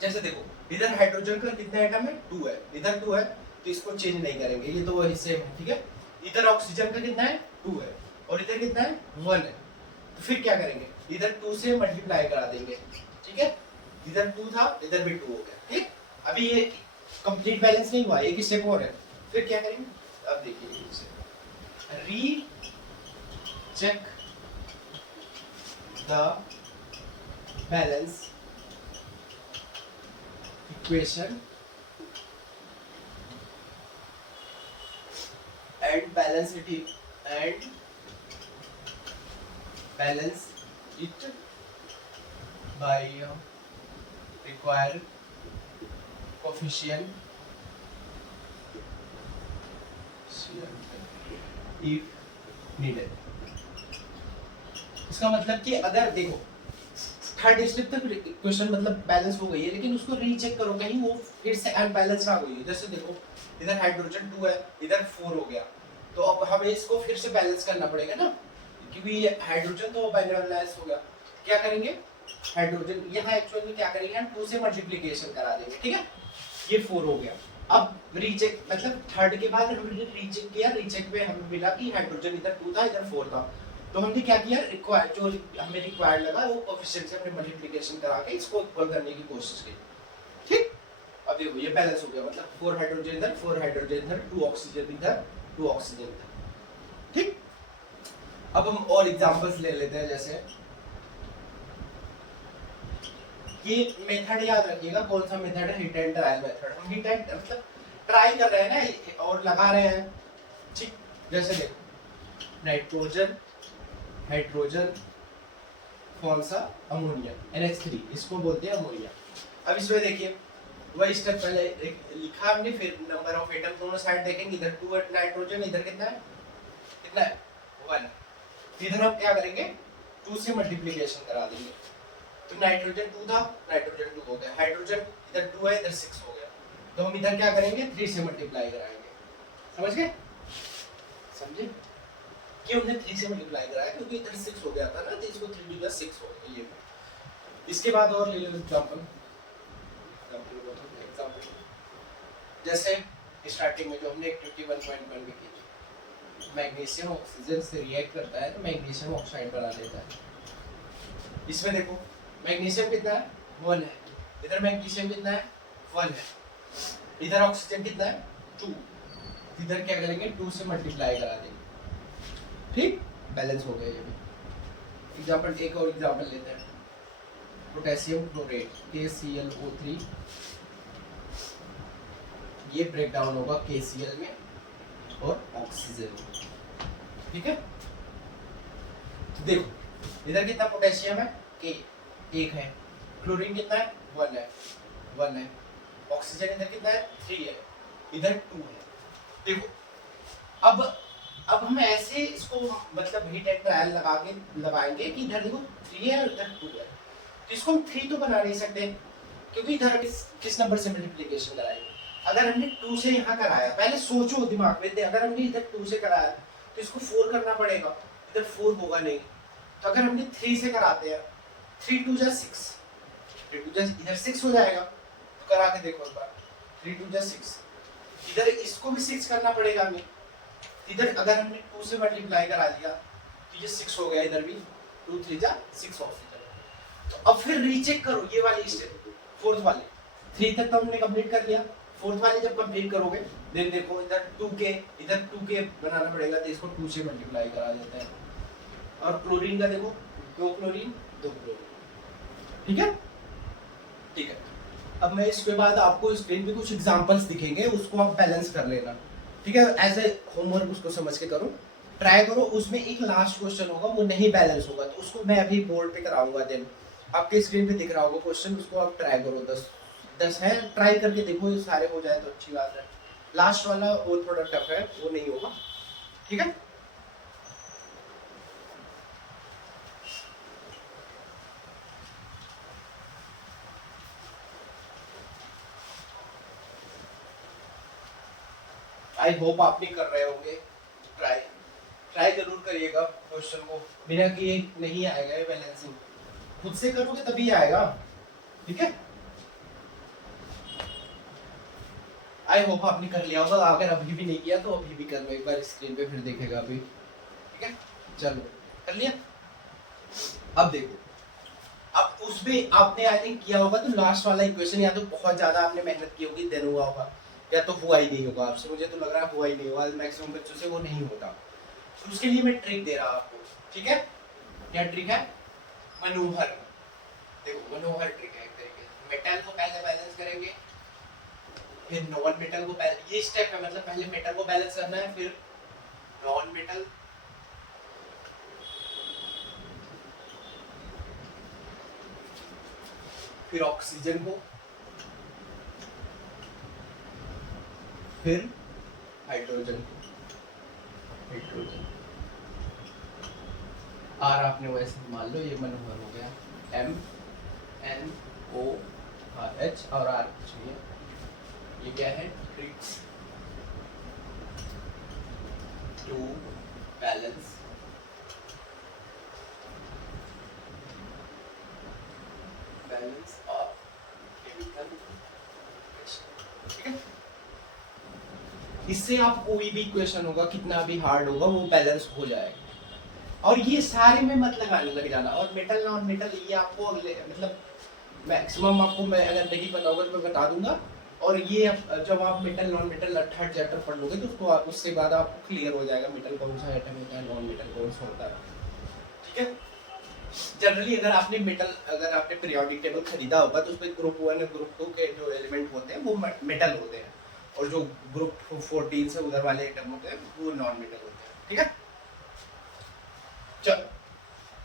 जैसे देखो इधर हाइड्रोजन का कितना एटम है? 2 है, इधर 2 है, तो इसको चेंज नहीं करेंगे, ये तो वही सेम है। ठीक है, इधर ऑक्सीजन का कितना है? 2 है, और इधर कितना है? 1 है। तो फिर क्या करेंगे? इधर 2 से मल्टीप्लाई करा देंगे। ठीक है, इधर 2 था, इधर भी 2 हो गया। ठीक, अभी ये कंप्लीट बैलेंस नहीं हुआ, एक स्टेप और है। फिर क्या करेंगे? अब देखिए recheck the balance equation and balance it by required coefficient if needed। इसका मतलब कि अगर देखो थर्ड स्टेप तक इक्वेशन मतलब बैलेंस हो गई है, लेकिन उसको रीचेक करो कहीं वो फिर से अनबैलेंस आ गई है। जैसे देखो इधर हाइड्रोजन 2 है, इधर 4 हो गया, तो अब हमें इसको फिर से बैलेंस करना पड़ेगा ना, क्योंकि ये हाइड्रोजन तो बैलेंस हो गया। क्या करेंगे? हाइड्रोजन यहाँ एक्चुअली क्या करेंगे? हम 2 से मल्टीप्लिकेशन करा देंगे। ठीक है, ये 4 हो गया। अब रीचेक मतलब थर्ड के बाद हमने रीचेक किया, रीचेक में हमें मिला कि हाइड्रोजन इधर 2 था, इधर 4 था, तो हमने क्या किया? रिक्वायर्ड जो हमें रिक्वायर्ड लगा वो कोएफिशिएंट से हमने मल्टीप्लिकेशन करा के इसको इक्वल करने की कोशिश की। ठीक, अब देखो ये बैलेंस हो गया, मतलब 4 हाइड्रोजन इधर, 4 हाइड्रोजन इधर, 2 ऑक्सीजन इधर, 2 ऑक्सीजन इधर। ठीक, अब हम और एग्जांपल्स ले लेते हैं। जैसे ये मेथड याद रखिएगा, कौन सा मेथड है? Hit and trial method. हम हिट एंड मतलब ट्राई कर रहे हैं ना और लगा रहे हैं। ठीक, जैसे देखो नाइट्रोजन, हाइड्रोजन, कौन सा? अमोनिया, NH3, इसको बोलते हैं अमोनिया। अब इसमें देखिए वही स्टेप पहले लिखा हमने, फिर नंबर ऑफ एटम दोनों साइड देखेंगे, इधर 2 नाइट्रोजन, इधर कितना है? कितना है? 1। इधर हम क्या करेंगे? 2 से मल्टीप्लिकेशन करा देंगे, तो नाइट्रोजन 2 था, नाइट्रोजन 2 हो गया, हाइड्रोजन इधर 2 है, इधर 6 हो गया, तो हम इधर क्या करेंगे? 3 से मल्टीप्लाई कराएंगे। समझ गए? समझे कि हमने 3 से मल्टीप्लाई कराया क्योंकि इधर 6 हो गया था ना, तो इसको 3 × 6 हो गया। ये इसके बाद और ले लो एग्जांपल। जैसे स्टार्टिंग में जो हमने एक्टिविटी 1.1 में की थी, मैग्नीशियम ऑक्सीजन से रिएक्ट करता है तो मैग्नीशियम ऑक्साइड बना देता है। इसमें देखो मैग्नीशियम कितना है 1 है, इधर मैग्नीशियम कितना है 1 है, इधर ऑक्सीजन कितना है 2, इधर क्या करेंगे 2 से मल्टीप्लाई करा देंगे, ठीक, बैलेंस हो गया ये भी। एग्जांपल एक और एग्जांपल लेते हैं, पोटेशियम क्लोरेट KClO3, ये ब्रेक डाउन होगा KCl में और ऑक्सीजन में, ठीक है। देखो इधर कितना पोटेशियम है K 1 है, क्लोरीन कितना है 1 है, ऑक्सीजन इधर कितना है 3 है, इधर 2 है। देखो अब हम ऐसे इसको मतलब हीट एंड ट्रायल लगाएंगे कि इधर देखो 3 है और इधर 2 है, तो इसको हम 3 तो बना नहीं सकते क्योंकि इधर किस नंबर से मल्टीप्लिकेशन कराएंगे। अगर हमने 2 से यहाँ कराया, पहले सोचो दिमाग में, अगर हमने इधर 2 से कराया तो इसको 4 करना पड़ेगा, इधर 4 होगा नहीं, तो अगर हमने 3 से कराते हैं 3 2 जा 6, 3 2 जा इधर 6 हो जाएगा, तो करा के देखो एक बार 3 2 जा 6, इधर इसको भी 6 करना पड़ेगा हमें, इधर अगर हमने 2 से मल्टीप्लाई करा दिया तो ये 6 हो गया, इधर भी 2 3 जा 6 ऑक्सीजन। तो अब फिर रीचेक करो ये वाली स्टेप, फोर्थ वाले 3 तक तो हमने कंप्लीट कर लिया, फोर्थ वाले जब कंप्लीट करोगे देन देखो इधर 2k बनाना पड़ेगा, तो इसको 2 से मल्टीप्लाई करा देते हैं। और क्लोरीन का देखो 2 क्लोरीन 2 क्लोरीन, ठीक है, ठीक है। अब मैं इसके बाद आपको स्क्रीन पे कुछ एग्जांपल्स दिखेंगे, उसको आप बैलेंस कर लेना, ठीक है, एज ए होमवर्क उसको समझ के करो, ट्राई करो। उसमें एक लास्ट क्वेश्चन होगा वो नहीं बैलेंस होगा, तो उसको मैं अभी बोर्ड पे कराऊंगा, देन आपके स्क्रीन पे दिख रहा होगा क्वेश्चन, उसको आप ट्राई करो। 10 है, ट्राई करके देखो, ये सारे हो जाए तो अच्छी बात है। लास्ट वाला वो थोड़ा टफ है, वो नहीं होगा, ठीक है। आई होप आप भी कर रहे होंगे, ट्राई जरूर करिएगा क्वेश्चन को, बिना किए नहीं आएगा ये बैलेंसिंग, खुद से करोगे तभी आएगा, ठीक है। आई होप आपने कर लिया होगा, अगर अभी भी नहीं किया तो अभी भी कर लो, एक बार स्क्रीन पे फिर देखेगा अभी, ठीक है। चलो कर लिया। अब देखो, अब उसमें आपने आई थिंक किया होगा तो लास्ट वाला इक्वेशन या तो बहुत ज्यादा आपने मेहनत की होगी देन हुआ होगा, या तो हुआ ही नहीं होगा आपसे, मुझे तो लग रहा है हुआ ही नहीं होगा, मैक्सिमम बच्चों से वो नहीं होता। तो उसके लिए मैं ट्रिक दे रहा हूं आपको, ठीक है। क्या ट्रिक है? मनोहर, देखो मनोहर ट्रिक है एक तरीके से। मेटल को पहले बैलेंस करेंगे, फिर नॉन मेटल को बैलेंस, ये स्टेप है, मतलब पहले मेटल को बैलेंस करना है, फिर नॉन मेटल, फिर ऑक्सीजन को, फिर हाइड्रोजन को, आर आपने वैसे मान लो ये मनोहर हो गया, MNOH और आर कुछ नहीं है, ये क्या है tricks to balance of chemical, ठीक है। इससे आप कोई भी इक्वेशन होगा कितना भी हार्ड होगा वो बैलेंस हो जाएगा। और ये सारे में मत लगाने लग जाना, और मेटल नॉन मेटल ये आपको मतलब मैक्सिमम आपको मैं अगर नहीं पता होगा तो मैं बता दूंगा, और ये जब आप metal non metal third chapter पढ़ लोगे तो उसको उसके बाद आपको क्लियर हो जाएगा मेटल कौन सा आइटम होता है, नॉन मेटल कौन सा होता है, ठीक है। जनरली अगर आपने पीरियोडिक टेबल खरीदा होगा तो उसमें ग्रुप 1 और ग्रुप 2 के जो एलिमेंट होते हैं वो मेटल होते हैं, और जो ग्रुप 14 से उधर वाले आइटम होते हैं वो नॉन मेटल होते हैं, ठीक है। चलो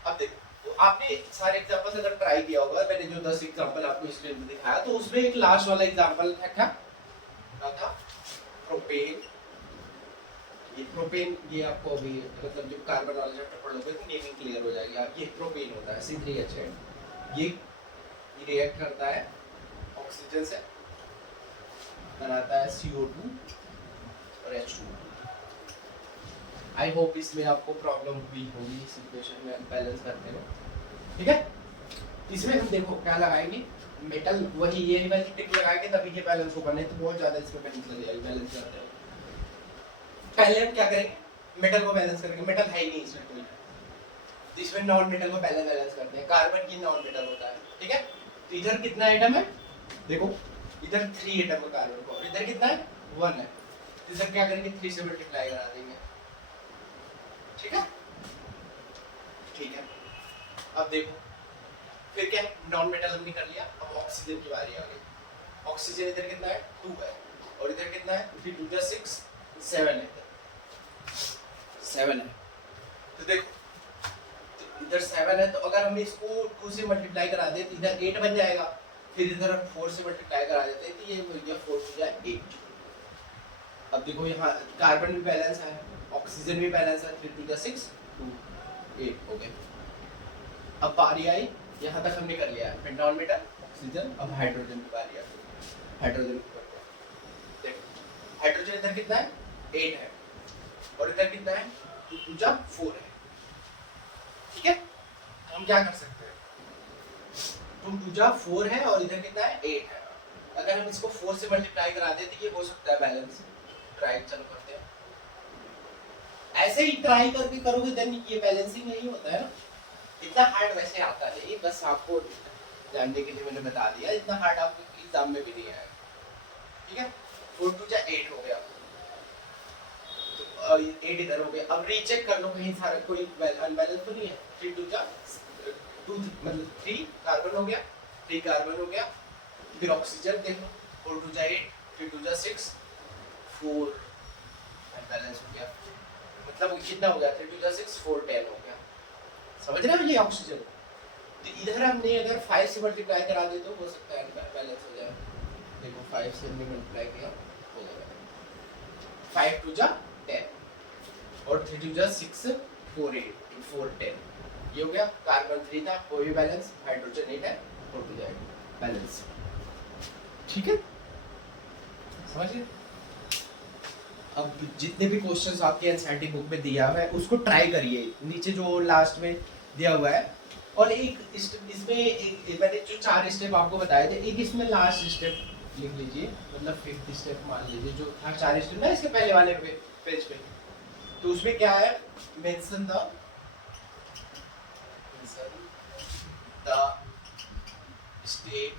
अब देखो, तो आपने सारे एग्जांपल्स अगर ट्राई किया होगा, मैंने जो 10 एग्जांपल आपको स्क्रीन पे दिखाया, तो उसमें एक लास्ट वाला एग्जांपल था क्या था प्रोपेन। ये प्रोपेन, ये आपको अभी मतलब जो कार्बन वाला चैप्टर पढ़ लोगे तो नेमिंग क्लियर हो जाएगी। ये प्रोपेन होता है C3H8, ये रिएक्ट करता है ऑक्सीजन से, बनाता है CO2 और H2। आई होप इसमें आपको प्रॉब्लम हुई होगी इस इक्वेशन में बैलेंस करने में, ठीक है। इसमें हम देखो क्या लगाएंगे, मेटल, वही ये वाली ट्रिक लगाएंगे तभी ये बैलेंस होगा, नहीं तो बहुत ज्यादा इसमें मेहनत लगेगी बैलेंस करते हैं। पहले हम क्या करेंगे, मेटल को बैलेंस करके, मेटल है ही नहीं इसमें कोई, तो इसमें नॉन मेटल को बैलेंस करते हैं, कार्बन की नॉन मेटल होता है, ठीक है। तो इधर कितना एटम है, देखो इधर 3 एटम है कार्बन को, इधर कितना है 1 है, इधर क्या करेंगे 3 से मल्टीप्लाई करा देंगे, ठीक है। ठीक है, अब देखो फिर क्या, नॉन मेटल हमने कर लिया, अब ऑक्सीजन की बारी आ गई। ऑक्सीजन इधर कितना है 2 है, और इधर कितना है 3 2 6 7 है, 7 है। तो देखो तो इधर 7 है, तो अगर हम इसको 2 से मल्टीप्लाई करा दें तो इधर 8 बन जाएगा, फिर इधर हम 4 से मल्टीप्लाई करा देते हैं तो ये हो गया 4 हो जाए 8। अब देखो यहाँ कार्बन भी बैलेंस है, ऑक्सीजन भी बैलेंस है, 3 2 6 2 8 हो गए। अब बारी आई, यहाँ तक हमने कर लिया है, फिर नॉन मेटल ऑक्सीजन, अब हाइड्रोजन की बारी आ गई। हाइड्रोजन की बारी देखो, हाइड्रोजन इधर कितना है 8 है, और इधर कितना है 2 2 4 है, ठीक है। हम क्या कर सकते हैं, 2 2 4 है और इधर कितना है 8 है, अगर हम इसको 4 से मल्टीप्लाई करा दें तो ये हो सकता है बैलेंस। ट्राई चलो करते हैं, ऐसे ही ट्राई करके करोगे देन ये बैलेंसिंग नहीं होता है ना, इतना हार्ड वैसे आता नहीं, बस आपको जानने के लिए मैंने बता दिया, इतना हार्ड आपको एग्जाम में भी नहीं आएगा, ठीक है। 4 2 8 हो गया, तो 8 इधर हो गया। अब रीचेक कर लो कहीं सारा कोई अनबैलेंस तो नहीं है, 3 2 2 मतलब 3 कार्बन हो गया, 3 कार्बन हो गया, फिर ऑक्सीजन देखो 4 2 8 3 2 6 4 अनबैलेंस हो गया, मतलब कितना हो गया 3 2 6 4 10 हो गया, समझ रहे हो ये ऑक्सीजन। तो इधर हमने अगर 5 से मल्टीप्लाई करा दे तो हो सकता है बैलेंस हो जाए, देखो 5 से हमने मल्टीप्लाई किया हो जाएगा 5 2 10 और 3 2 6 4 8 4 10, ये हो गया। कार्बन 3 था, कोई भी बैलेंस, हाइड्रोजन 8 है, 4 2 8 बैलेंस, ठीक है, समझिए। अब जितने भी क्वेश्चंस आपके एनसीईआरटी बुक में दिया हुआ है उसको ट्राई करिए, नीचे जो लास्ट में दिया हुआ है, और एक इसमें एक मैंने जो 4 स्टेप आपको बताए थे, एक इसमें लास्ट स्टेप लिख लीजिए, मतलब 5th स्टेप मान लीजिए, जो था 4 स्टेप ना इसके पहले वाले पेज पे, तो उसमें क्या है, mention the state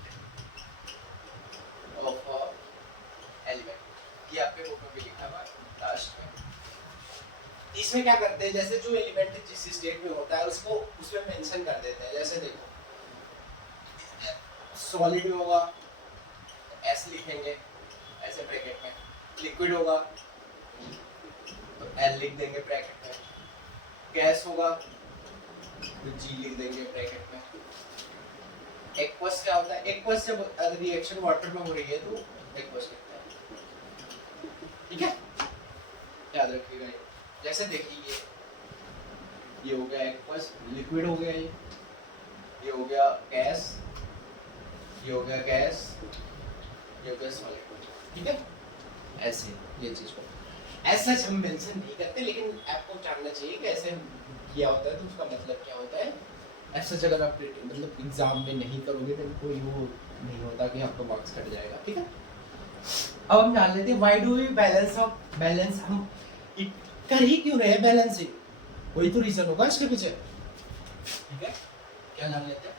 of a element, ये आपके बुक में भी लिखा हुआ है लास्ट में। इसमें क्या करते हैं, जैसे जो एलिमेंट जिस स्टेट में होता है उसको उसमें मेंशन कर देते हैं, जैसे देखो सॉलिड में होगा एस लिखेंगे ऐसे ब्रैकेट में, लिक्विड होगा तो एल लिख देंगे ब्रैकेट में, गैस होगा तो जी लिख देंगे ब्रैकेट में, एक्वस क्या होता है, एक्वस जब रिएक्शन वाटर में हो रही है तो एक्वस लिखते हैं, ठीक है, याद रखिएगा। जैसे देखिए ये हो गया एक्वस, लिक्विड हो गया, ये हो गया गैस, ये हो गया गैस, ये हो गया सॉलिड, ठीक है। ऐसे ये चीज को ऐसा हम मेंशन नहीं करते, लेकिन आपको जानना चाहिए कि ऐसे किया होता है तो उसका मतलब क्या होता है। ऐसा अगर आप मतलब एग्जाम में नहीं करोगे तो कोई वो नहीं होता कि आपको मार्क्स कट जाएगा, ठीक है। अब हम जान लेते हैं व्हाई डू वी बैलेंस हम कर ही क्यों रहे हैं बैलेंसिंग, कोई तो रीजन होगा इसके पीछे, ठीक है। क्या जान लेते हैं,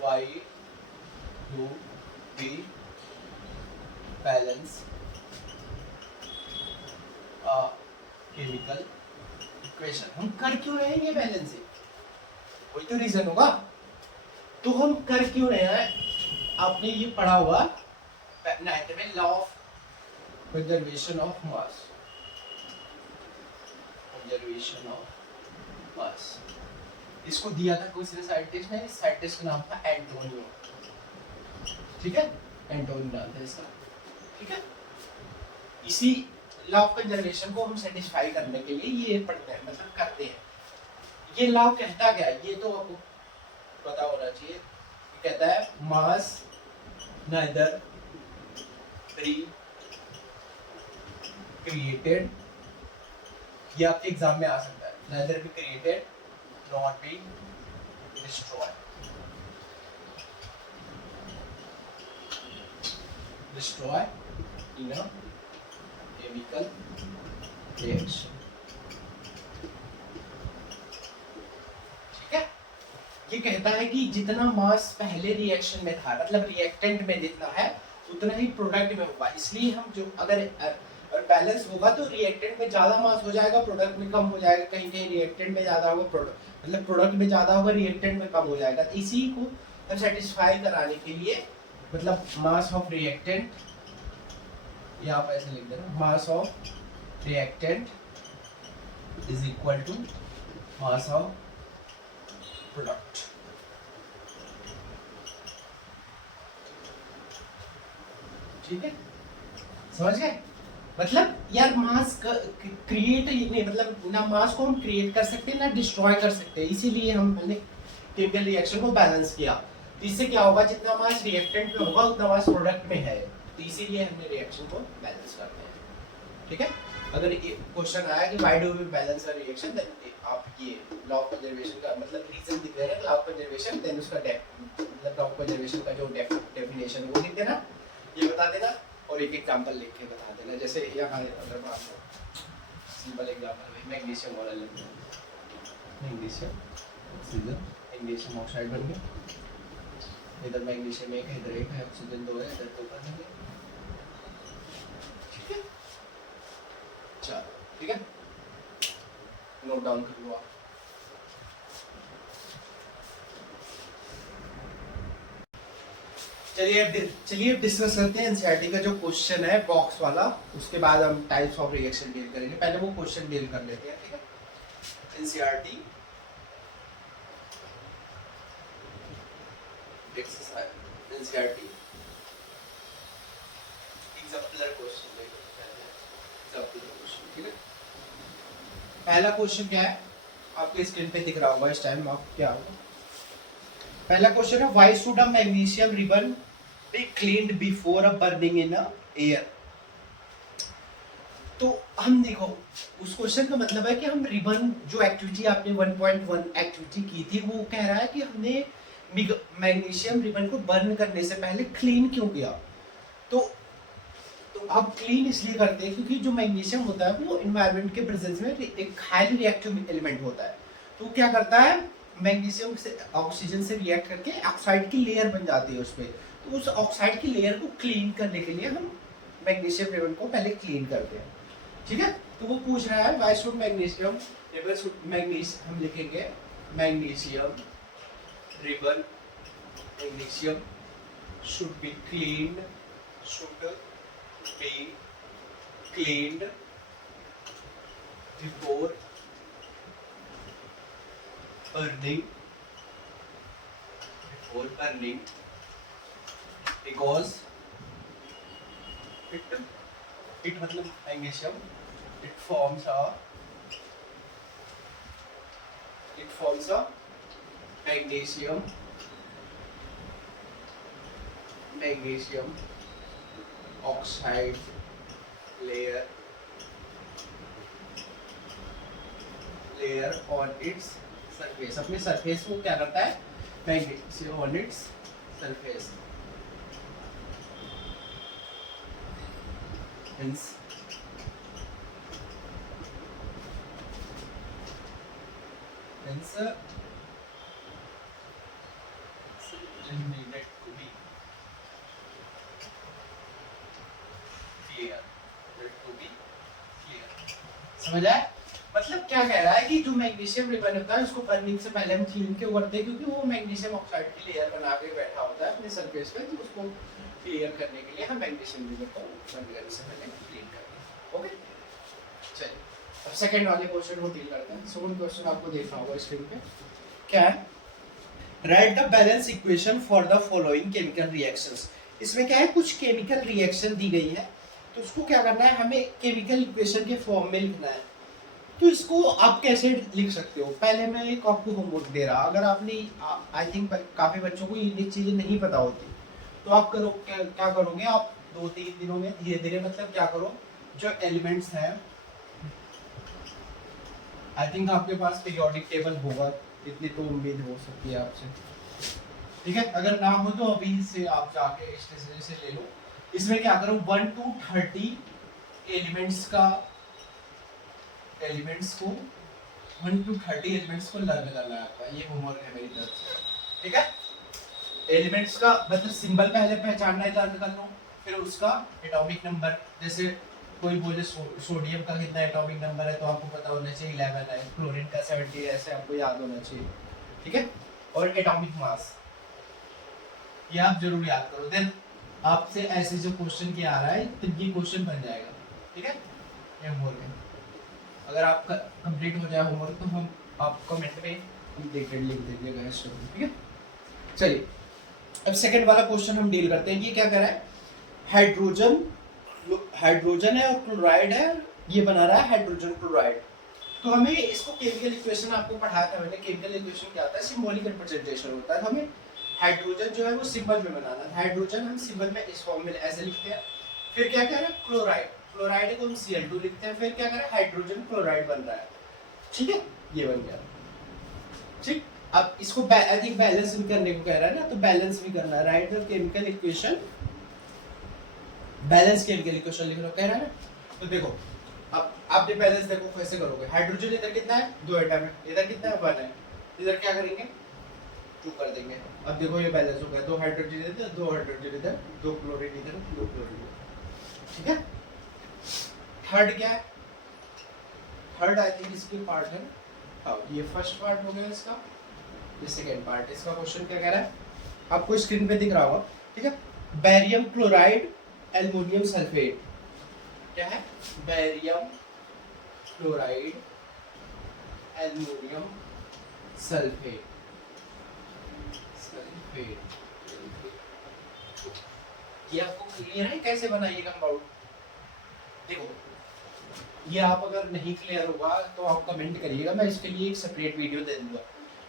why do we balance a chemical equation, हम कर क्यों रहे हैं ये बैलेंसिंग, कोई तो रीजन होगा, तो हम कर क्यों रहे हैं। आपने ये पढ़ा हुआ 9th में law of conservation of mass, conservation of mass, इसको दिया था किसी साइंटिस्ट ने, इस साइंटिस्ट का नाम था एंटोनियो, ठीक है, एंटोनियो नाम था इसका, ठीक है। इसी लॉ ऑफ कंजर्वेशन को हम सेटिस्फाई करने के लिए ये पढ़ते हैं, मतलब करते हैं। ये लॉ कहता क्या है, ये तो आपको पता होना चाहिए, ये कहता है मास नाइदर बी क्रिएटेड, ये आपके एग्जाम में आ सकता है, neither be created not be destroyed, in a chemical reaction, ये कहता है कि जितना मास पहले रिएक्शन में था, मतलब रिएक्टेंट में जितना है उतना ही प्रोडक्ट में होगा। इसलिए हम जो अगर बैलेंस होगा तो रिएक्टेंट में ज्यादा मास हो जाएगा, प्रोडक्ट में कम हो जाएगा। कहीं कहीं रिएक्टेंट में ज्यादा होगा, प्रोडक्ट मतलब प्रोडक्ट में ज्यादा होगा, रिएक्टेंट में कम हो जाएगा। तो इसी को हम सेटिस्फाई कराने के लिए मतलब मास ऑफ रिएक्टेंट, या आप ऐसे लिख देना, mass of reactant is equal to mass of product. ठीक है, समझ गए? मतलब यार मास क्रिएट नहीं, मतलब ना मास को हम क्रिएट कर सकते हैं ना डिस्ट्रॉय कर सकते हैं, इसीलिए हमने केमिकल रिएक्शन को बैलेंस किया। तो इससे क्या होगा, जितना मास रिएक्टेंट में होगा उतना मास प्रोडक्ट में है, तो इसीलिए हमने रिएक्शन को बैलेंस करते हैं। ठीक है, अगर क्वेश्चन आया कि why do we balance a reaction, then आप ये लॉ ऑफ कंजर्वेशन का मतलब रीजन दिख रहा है, लॉ ऑफ कंजर्वेशन, देन उसका मतलब लॉ ऑफ कंजर्वेशन का जो डेफिनेशन है वो लिख देना, ये बता देना, और एक एग्जांपल लिख के बता देना। जैसे यहाँ अगर मान लो सिंपल एग्जांपल, मैग्नीशियम वाला ले लो, मैग्नीशियम ऑक्सीजन, मैग्नीशियम ऑक्साइड बन गया, इधर मैग्नीशियम एक है, इधर एक है, ऑक्सीजन दो है, इधर दो बन गए। ठीक है, चलो ठीक है, नोट डाउन कर लो आप। चलिए डिस्कस करते हैं एनसीईआरटी का जो क्वेश्चन है बॉक्स वाला, उसके बाद हम टाइप्स ऑफ रिएक्शन डील करेंगे। पहले वो क्वेश्चन डील कर लेते हैं। ठीक है, NCERT exercise, NCERT exemplar question लेंगे एग्जाम्पलर क्वेश्चन। ठीक है, पहला क्वेश्चन क्या है, आपके स्क्रीन पे दिख रहा होगा इस टाइम, आप क्या होगा। पहला क्वेश्चन है, why should a magnesium ribbon be cleaned before a burning in air. तो हम देखो उस क्वेश्चन का मतलब है कि हम रिबन जो एक्टिविटी आपने 1.1 एक्टिविटी की थी, वो कह रहा है कि हमने मैग्नीशियम रिबन को बर्न करने से पहले क्लीन क्यों किया। तो आप क्लीन इसलिए करते हैं क्योंकि जो मैग्नीशियम होता है वो एनवायरनमेंट के प्रेजेंस में एक हाईली रिएक्टिव एलिमेंट होता है। तो क्या करता है, मैग्नीशियम से ऑक्सीजन से रिएक्ट करके ऑक्साइड की लेयर बन जाती है उस पर। तो उस ऑक्साइड की लेयर को क्लीन करने के लिए हम मैग्नीशियम रिबन को पहले क्लीन करते हैं। ठीक है, तो वो पूछ रहा है व्हाई शुड मैग्नीशियम रिबन, हम लिखेंगे magnesium ribbon, magnesium should be cleaned, should be cleaned before burning, because it मतलब magnesium it forms a magnesium oxide layer on its surface। अपने सरफेस को क्या करता है, magnesium on its surface, hence needed to be clear, समझ आए? मतलब क्या कह रहा है कि जो मैग्नीशियम रिबन होता है उसको बर्निंग से पहले हम क्लीन क्यों करते हैं, क्योंकि वो मैग्नीशियम ऑक्साइड की लेयर बना के बैठा होता है अपने सरफेस पे, तो उसको क्लियर करने के लिए हम मैग्नीशियम रिबन को बर्न करने से पहले क्लीन करते हैं। ओके, चलिए अब सेकंड वाले क्वेश्चन को डील करते हैं। सेकंड क्वेश्चन आपको देखना होगा स्क्रीन पे, क्या है, right the balance equation for the following chemical reactions. इसमें क्या है, कुछ केमिकल रिएक्शन दी गई है, तो उसको क्या करना है, हमें केमिकल इक्वेशन के फॉर्म में लिखना है। तो इसको आप कैसे लिख सकते हो, पहले मैं एक आपको होमवर्क दे रहा, अगर आपने आई थिंक काफी बच्चों को ये चीजें नहीं पता होती, तो आप करो क्या करोगे, आप 2-3 दिनों में धीरे धीरे मतलब क्या करो, जो एलिमेंट्स हैं, आई थिंक आपके पास पीरियोडिक टेबल होगा, इतनी तो उम्मीद हो सकती है आपसे। ठीक है, अगर ना हो तो अभी से आप जाके स्टेशनरी से ले लो। इसमें क्या करो, 1 to 30 एलिमेंट्स को 1 to 30 एलिमेंट्स को लर्न करना है आपका, ये होमवर्क है मेरी तरफ से, ठीक है। एलिमेंट्स का मतलब सिंबल पहले पहचानना है, लर्न कर लो, फिर उसका एटॉमिक नंबर, जैसे कोई बोले सोडियम का कितना एटॉमिक नंबर है तो आपको पता होना चाहिए 11 है, क्लोरीन का 70 है, ऐसे आपको याद होना चाहिए, ठीक है। और एटॉमिक मास ये आप जरूर याद करो, देन आपसे ऐसे जो क्वेश्चन किया आ रहा है तो ये क्वेश्चन बन जाएगा, ठीक है। ये होमवर्क है, अगर आपका कंप्लीट हो जाए होमवर्क तो हम आप कमेंट में लिख दीजिएगा, ठीक है। चलिए अब सेकंड वाला क्वेश्चन हम डील करते हैं। ये क्या कर रहा है, हाइड्रोजन है और क्लोराइड है, ये बना रहा है हाइड्रोजन क्लोराइड। तो हमें इसको केमिकल इक्वेशन आपको पढ़ाया था मैंने, केमिकल इक्वेशन क्या होता है, सिंबॉलिक रिप्रेजेंटेशन होता है। हमें हाइड्रोजन जो है वो सिंबल में बनाना है, हाइड्रोजन हम सिंबल में इस फॉर्म में ऐसे लिखते हैं। फिर क्या कह रहा है, क्लोराइड, क्लोराइड को हम Cl2 लिखते हैं, फिर क्या कर रहा है, हाइड्रोजन क्लोराइड बन रहा है, ठीक है, ये बन गया, ठीक। अब इसको आई थिंक बैलेंस भी करने को कह रहा है ना, तो बैलेंस भी करना है, right the chemical equation, balance chemical equation लिखना कह रहा है ना। तो देखो अब आपने बैलेंस देखो कैसे करोगे, हाइड्रोजन इधर कितना है, 2 एटम है, इधर कितना है, 1 है, इधर क्या करेंगे, 2 कर देंगे। अब देखो ये बैलेंस हो गया, 2 हाइड्रोजन इधर, 2 हाइड्रोजन इधर, 2 क्लोरीन इधर, 2 क्लोरीन इधर, ठीक है। थर्ड क्या है, थर्ड आई थिंक इसके पार्ट है, हाँ ये फर्स्ट पार्ट हो गया इसका, ये सेकेंड पार्ट। इसका क्वेश्चन क्या कह रहा है, आपको स्क्रीन पे दिख रहा होगा, ठीक है। बैरियम क्लोराइड एल्युमिनियम सल्फेट, क्या है, बैरियम क्लोराइड एल्युमिनियम सल्फेट, ये आपको क्लियर है कैसे बनाइएगा कंपाउंड। देखो ये आप अगर नहीं क्लियर होगा तो आप कमेंट करिएगा, मैं इसके लिए एक सेपरेट वीडियो दे दूंगा,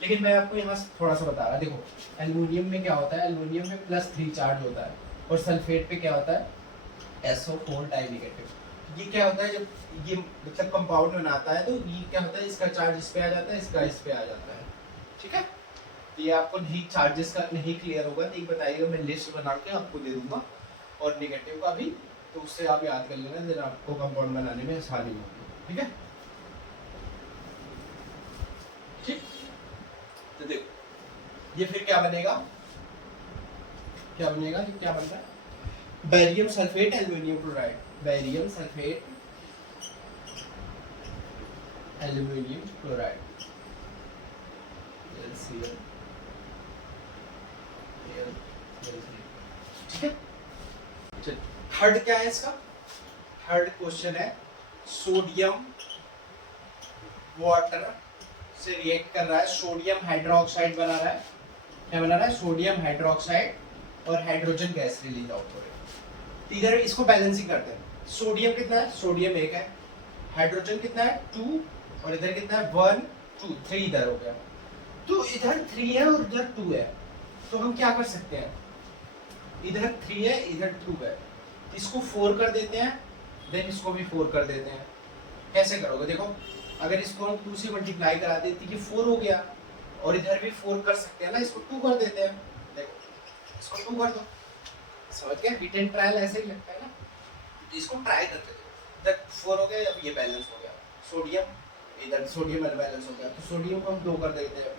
लेकिन मैं आपको यहाँ थोड़ा सा बता रहा। देखो एल्युमिनियम में क्या होता है, एल्युमिनियम में +3 चार्ज होता है, और सल्फेट पे क्या होता है, SO4 डाई नेगेटिव। ये क्या होता है, जब ये मतलब कंपाउंड बनाता है तो ये क्या होता है, इसका चार्ज इस पे आ जाता है, इसका इस पे आ जाता है, ठीक है। तो ये आपको नहीं, चार्जेस का नहीं क्लियर होगा तो एक बताइएगा, मैं लिस्ट बना के आपको दे दूंगा, और नेगेटिव का भी, तो उससे आप याद कर लेना, फिर आपको कंपाउंड बनाने में आसानी होगी, ठीक है, ठीक। तो देखो ये फिर क्या बनेगा, क्या बनेगा, ये क्या बन रहा है, barium sulphate aluminium chloride, barium sulphate aluminium chloride, ठीक है। थर्ड क्या है इसका, थर्ड क्वेश्चन है, सोडियम वाटर से रिएक्ट कर रहा है, सोडियम हाइड्रोक्साइड बना रहा है, क्या बना रहा है, सोडियम हाइड्रोक्साइड और हाइड्रोजन गैस रिलीज आउट हो रही है। इधर इसको बैलेंसिंग करते हैं, सोडियम कितना है, सोडियम 1 है, हाइड्रोजन कितना है 2, और इधर कितना है 1 2 3 इधर हो गया, तो इधर 3 है और इधर 2 है, तो हम क्या कर सकते हैं, इधर 3 है इधर 2 है, इसको 4 कर देते हैं, देन इसको भी 4 कर देते हैं। कैसे करोगे, देखो अगर इसको हम 2 से मल्टीप्लाई करा देते कि 4 हो गया, और इधर भी 4 कर सकते हैं ना, इसको 2 कर देते हैं, देखो इसको 2 कर दो, समझ गए, हिट एंड ट्रायल ऐसे ही लगता है ना, इसको ट्राई करते हैं। इधर 4 हो गया, अब ये बैलेंस हो गया, सोडियम इधर सोडियम बैलेंस हो गया, तो सोडियम को हम 2 कर देते हैं,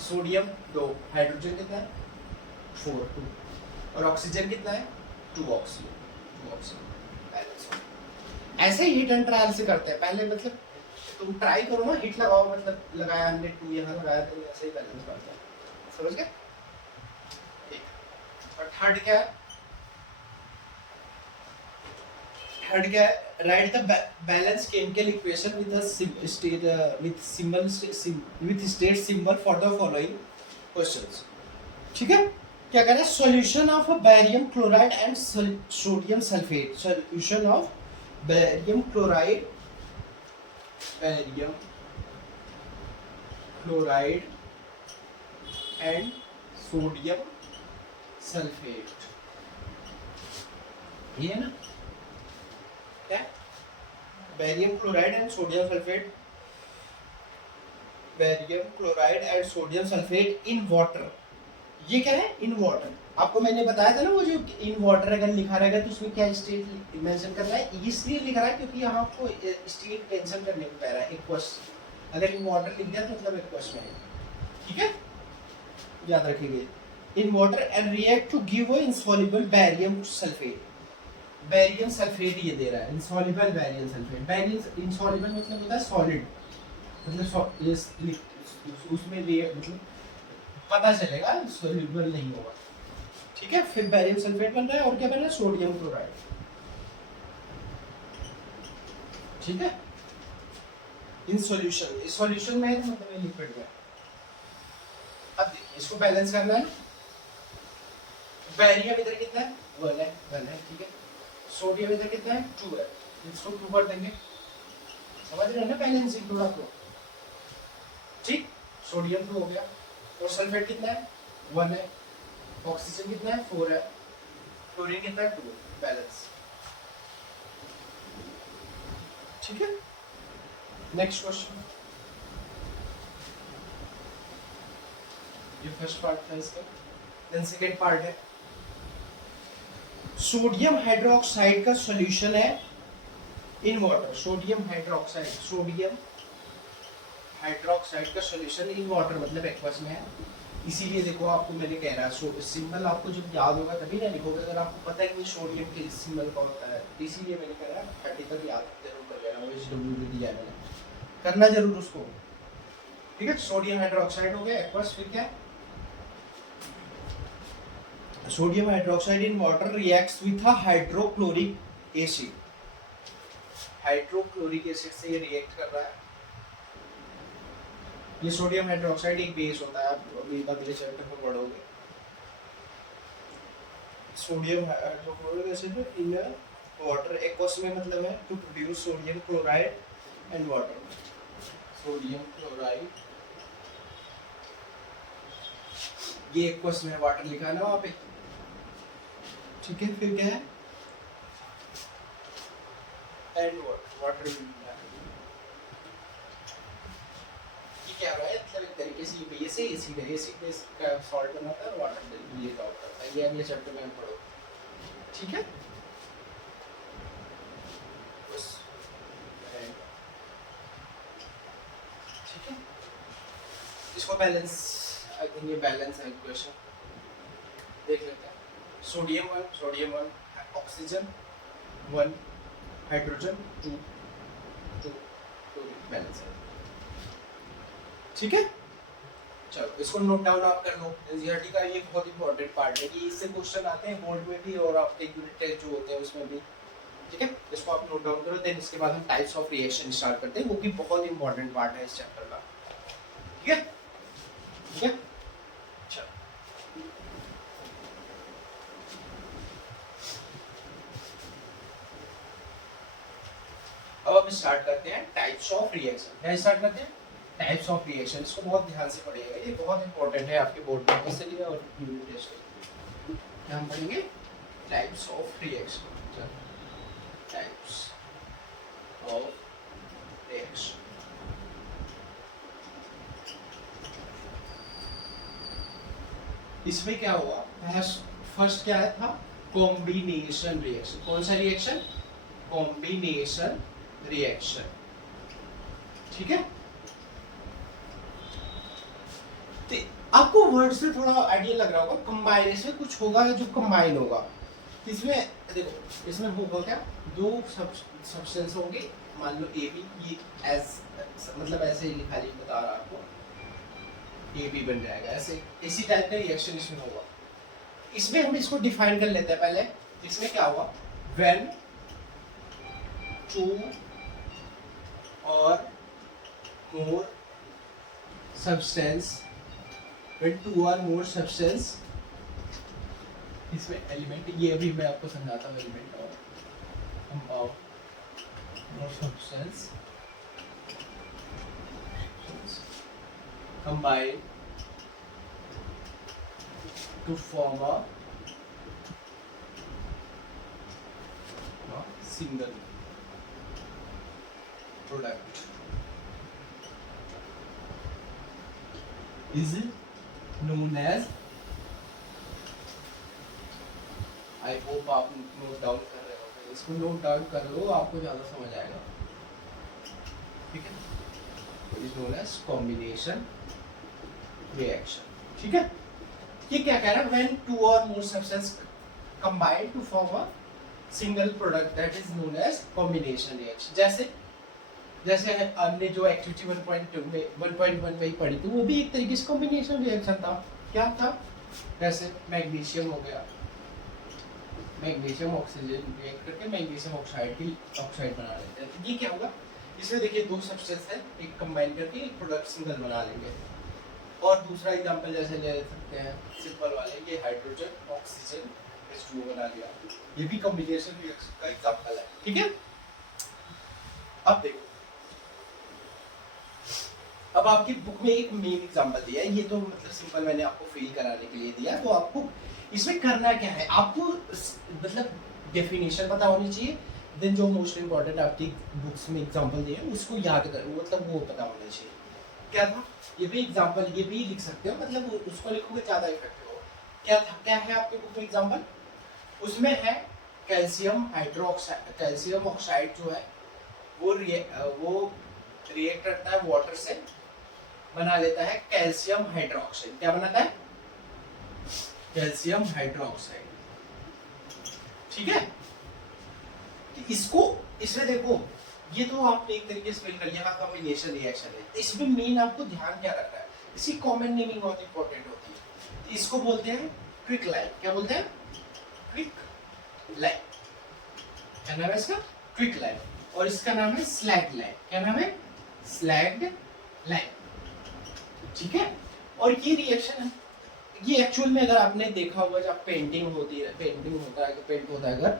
सोडियम 2, हाइड्रोजन कितना है 4 2, और ऑक्सीजन कितना है 2 ऑक्सीजन बैलेंस हो गया। ऐसे ही हिट एंड ट्रायल से करते हैं, पहले मतलब तुम ट्राई करो ना, हिट लगाओ, मतलब लगाया हमने 2 यहाँ लगाया, तो ऐसे ही बैलेंस करता है, समझ गए। और थर्ड क्या है, थर्ड क्या है, right the balance chemical equation with state symbol for the following questions, ठीक है। क्या कह रहा है, solution of barium chloride and sodium sulphate, solution of barium chloride and sodium sulphate, ये है ना, क्या barium chloride and sodium sulphate, barium chloride and sodium sulphate in water, ये क्या है, इन वाटर। आपको मैंने बताया था ना वो जो इन वाटर अगर लिखा रहेगा तो उसमें क्या स्टेट मेंशन करना है, इसलिए लिख रहा है क्योंकि यहाँ आपको स्टेट मेंशन करने को कह रहा है, एक्वस। अगर इन वाटर लिख दिया तो मतलब एक्वस में है, ठीक है, याद रखिए। In water and react to give insoluble barium sulphate. Barium sulphate ये दे रहा है, insoluble barium sulphate. Barium insoluble मतलब होता है सॉलिड, मतलब उसमें मतलब पता चलेगा, सॉल्युबल नहीं होगा, ठीक है। फिर बैरियम सल्फेट बन रहा है, और क्या बन रहा है, सोडियम क्लोराइड, ठीक है। इन सॉल्यूशन, इस सॉल्यूशन में है तो मतलब लिक्विड में। अब देखिए इसको बैलेंस करना है। बैरियम इधर कितना है, 1 है, 1 है, ठीक है। सोडियम इधर कितना है, 2 है, इसको 2 कर देंगे। समझ रहे हैं ना बैलेंसिंग थोड़ा को, ठीक। सोडियम 2 हो गया, और सल्फेट कितना है, 1 है। ऑक्सीजन कितना है, 4 है। क्लोरीन कितना है, 2। बैलेंस, ठीक है। नेक्स्ट क्वेश्चन, ये फर्स्ट पार्ट था इसका। देन सेकंड पार्ट है, सोडियम हाइड्रोक्साइड का सॉल्यूशन है in water. Sodium hydroxide, sodium hydroxide का सॉल्यूशन इन वाटर मतलब एक्वस में है। इसीलिए देखो आपको मैंने कह रहा है सिंबल आपको जब याद होगा तभी ना लिखोगे, अगर आपको पता है कि सोडियम के सिंबल का होता है, इसीलिए मैंने कह रहा है 30 तक याद जरूर कर लेना। वो एचडब्ल्यू भी दिया है मैंने, करना जरूर उसको, ठीक है। सोडियम हाइड्रोक्साइड हो गया एक्वस। फिर क्या, sodium hydroxide in water reacts with a hydrochloric acid. Hydrochloric acid से ये रिएक्ट कर रहा है। ये सोडियम हाइड्रोक्साइड एक बेस होता है, आप अभी अगले चैप्टर में पढ़ोगे। Sodium hydrochloric acid in water aqueous में मतलब है to produce sodium chloride and water. Sodium chloride, ये एक्वस में वाटर लिखा है ना वहाँ पे, ठीक है। फिर क्या है, एंड वाटर क्या है, मतलब एक तरीके से ये बेस है, एसिड है, एसिड बेस का सॉल्ट बनाता है और वाटर ये का होता है। ये अगले चैप्टर में हम पढ़ो, ठीक है। बस, ठीक है। इसको बैलेंस, आई थिंक ये बैलेंस है इक्वेशन, देख लेते हैं। सोडियम 1, ऑक्सीजन 1, हाइड्रोजन 2, 2 बैलेंस है, ठीक है। चलो इसको नोट डाउन आप कर लो। एनसीईआरटी का ये बहुत इंपॉर्टेंट पार्ट है कि इससे क्वेश्चन आते हैं बोर्ड में भी और आपके यूनिट टेस्ट जो होते हैं उसमें भी, ठीक है। इसको आप नोट डाउन करो। देन इसके बाद हम टाइप्स ऑफ रिएक्शन स्टार्ट करते हैं, वो भी बहुत इंपॉर्टेंट पार्ट है इस चैप्टर का, ठीक है, ठीक है। चलो अब हम स्टार्ट करते हैं टाइप्स ऑफ रिएक्शन। क्या स्टार्ट करते हैं, टाइप्स ऑफ रिएक्शन। इसको बहुत ध्यान से पढ़िएगा, ये बहुत इंपॉर्टेंट है आपके बोर्ड में इसलिए और यूनिट टेस्ट के लिए। हम पढ़ेंगे types of reaction, types of reaction. इसमें क्या हुआ, फर्स्ट क्या था, कॉम्बिनेशन रिएक्शन। कौन सा रिएक्शन, कॉम्बिनेशन रिएक्शन, ठीक है। तो आपको वर्ड से थोड़ा आइडिया लग रहा होगा, कंबाइनेशन कुछ होगा जो कंबाइन होगा। इसमें देखो, इसमें होगा क्या, दो सब्सटेंस होंगे, मान लो ए बी, ये एस मतलब ऐसे ही लिखा जी बता रहा आपको, ए बी बन जाएगा ऐसे, इसी टाइप का रिएक्शन इसमें होगा। इसमें हम इसको डिफाइन कर लेते हैं पहले। इसमें क्या हुआ, when two or more substance, when two or more substance, इसमें एलिमेंट, ये अभी मैं आपको समझाता हूँ एलिमेंट और more substance combine to form a single product is known as I hope आप नोट डाउन कर रहे हो, इसको नोट डाउन कर लो, आपको ज़्यादा समझ आएगा। ठीक है, is known as combination reaction. ठीक है, ये क्या कह रहा है, when two or more substance combine to form a single product that is known as combination reaction. जैसे जैसे हमने जो एक्टिविटी 1.2 में 1.1 में ही पढ़ी थी, वो भी एक तरीके से कॉम्बिनेशन रिएक्शन था। क्या था, जैसे मैग्नीशियम हो गया, मैग्नीशियम ऑक्सीजन रिएक्ट करके मैग्नीशियम ऑक्साइड की ऑक्साइड बना लेते हैं। तो ये क्या होगा, इसमें देखिए दो सब्सटेंस है, एक कंबाइन करके एक प्रोडक्ट सिंगल बना लेंगे। और दूसरा एग्जांपल जैसे ले सकते हैं सिंपल वाले, ये हाइड्रोजन ऑक्सीजन H2O बना लिया, ये भी कॉम्बिनेशन रिएक्शन का एग्जांपल है। ठीक है, अब देखो, अब आपकी बुक में एक मेन एग्जांपल दिया है, ये तो मतलब सिंपल मैंने आपको फील कराने के लिए दिया, तो आपको इसमें करना क्या है, आपको मतलब डेफिनेशन पता होनी चाहिए, देन जो मोस्ट इंपॉर्टेंट आपकी बुक्स में एग्जांपल दिए हैं उसको याद करो, मतलब वो पता होना चाहिए। क्या था, ये भी एग्जांपल ये भी लिख सकते हो, मतलब उसको लिखोगे ज्यादा इफेक्टिव हो। क्या था, क्या है आपके बुक में एग्जांपल, उसमें है कैल्शियम हाइड्रोक्साइड, कैल्शियम ऑक्साइड जो है वो रिएक्ट करता है वाटर से, बना लेता है कैल्शियम हाइड्रोक्साइड। क्या बनाता है, कैल्शियम हाइड्रोक्साइड। ठीक है, तो इसको इसमें देखो, ये तो आपने एक तरीके से फिल कर लिया, कॉम्बिनेशन रिएक्शन है। इसमें मेन आपको ध्यान क्या रखना है, इसकी कॉमन नेमिंग बहुत इंपॉर्टेंट होती है। तो इसको बोलते हैं क्विक लाइन। क्या बोलते हैं, क्विक लाइन। क्या नाम है इसका, क्विक लाइन। और इसका नाम है स्लैग लाइन। क्या नाम है, स्लैग लाइन। ठीक है, और ये रिएक्शन है, ये एक्चुअल में अगर आपने देखा होगा जब पेंटिंग होती है, पेंटिंग होता है, पेंट होता है अगर,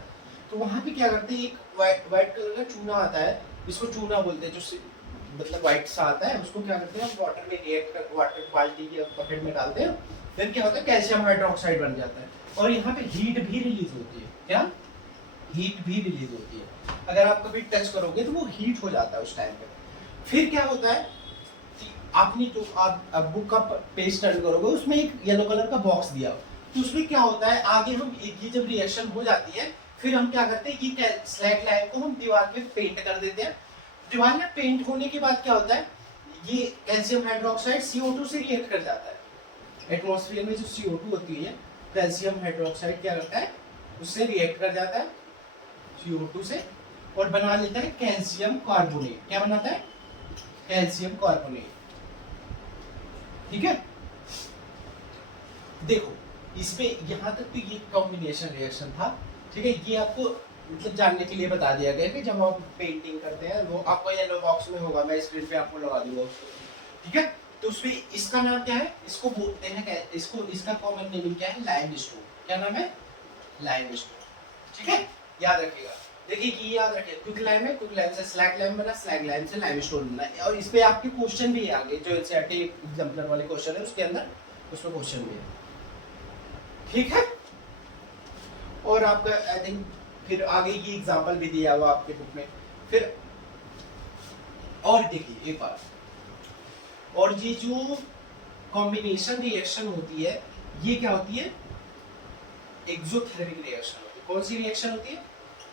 तो वहां पे क्या करते हैं, एक व्हाइट कलर का चूना आता है, इसको चूना बोलते हैं, जो मतलब व्हाइट सा आता है, उसको क्या करते हैं, वाटर में रिएक्ट कर, वाटर बाल्टी या बकेट में डालते हैं, फिर क्या होता है, कैल्शियम हाइड्रोक्साइड बन जाता है। और यहाँ पे हीट भी रिलीज होती है। क्या, हीट भी रिलीज होती है, अगर आप कभी टच करोगे तो वो हीट हो जाता है उस टाइम पे। फिर क्या होता है, आपने जो आप बुक का पेज टर्न करोगे, उसमें एक येलो कलर का बॉक्स दिया, तो उसमें क्या होता है, आगे हम ये जब रिएक्शन हो जाती है, फिर हम क्या करते हैं, ये स्लैग लाइन को हम दीवार पे पेंट कर देते हैं। दीवार में पेंट होने के बाद क्या होता है, ये कैल्शियम हाइड्रोक्साइड CO2 से रिएक्ट कर जाता है। एटमॉस्फेयर में जो CO2 होती है, कैल्शियम हाइड्रोक्साइड क्या करता है, उससे रिएक्ट कर जाता है CO2 से, और बना लेता है कैल्शियम कार्बोनेट। क्या बनाता है, कैल्शियम कार्बोनेट। ठीक है, देखो इसमें यहां तक तो ये कॉम्बिनेशन रिएक्शन था। ठीक है, ये आपको मतलब जानने के लिए बता दिया गया कि जब आप पेंटिंग करते हैं, वो आपको येलो बॉक्स में होगा, मैं स्क्रीन पे आपको लगा दूंगा उसको। ठीक है, तो उसमें इसका नाम क्या है, इसको बोलते हैं, इसको इसका कॉमन नेमिंग क्या है, लाइमस्टोन। क्या नाम है, लाइमस्टोन। ठीक है, याद रखिएगा, देखिए कि याद रखिए, क्विक लाइन में क्विक लाइन से स्लैग लाइन बना, स्लैग लाइन से लाइमस्टोन बना। और इस पे आपके क्वेश्चन भी है आगे, जो एनसीईआरटी एग्जाम्पलर वाले क्वेश्चन है उसके अंदर, उसमें क्वेश्चन भी है। ठीक है, और आपका आई थिंक फिर आगे ये एग्जांपल भी दिया हुआ आपके बुक में। फिर और देखिए एक बार, और ये जो कॉम्बिनेशन रिएक्शन होती है, ये क्या होती है, एक्सोथर्मिक रिएक्शन होती है। कौन सी रिएक्शन होती है,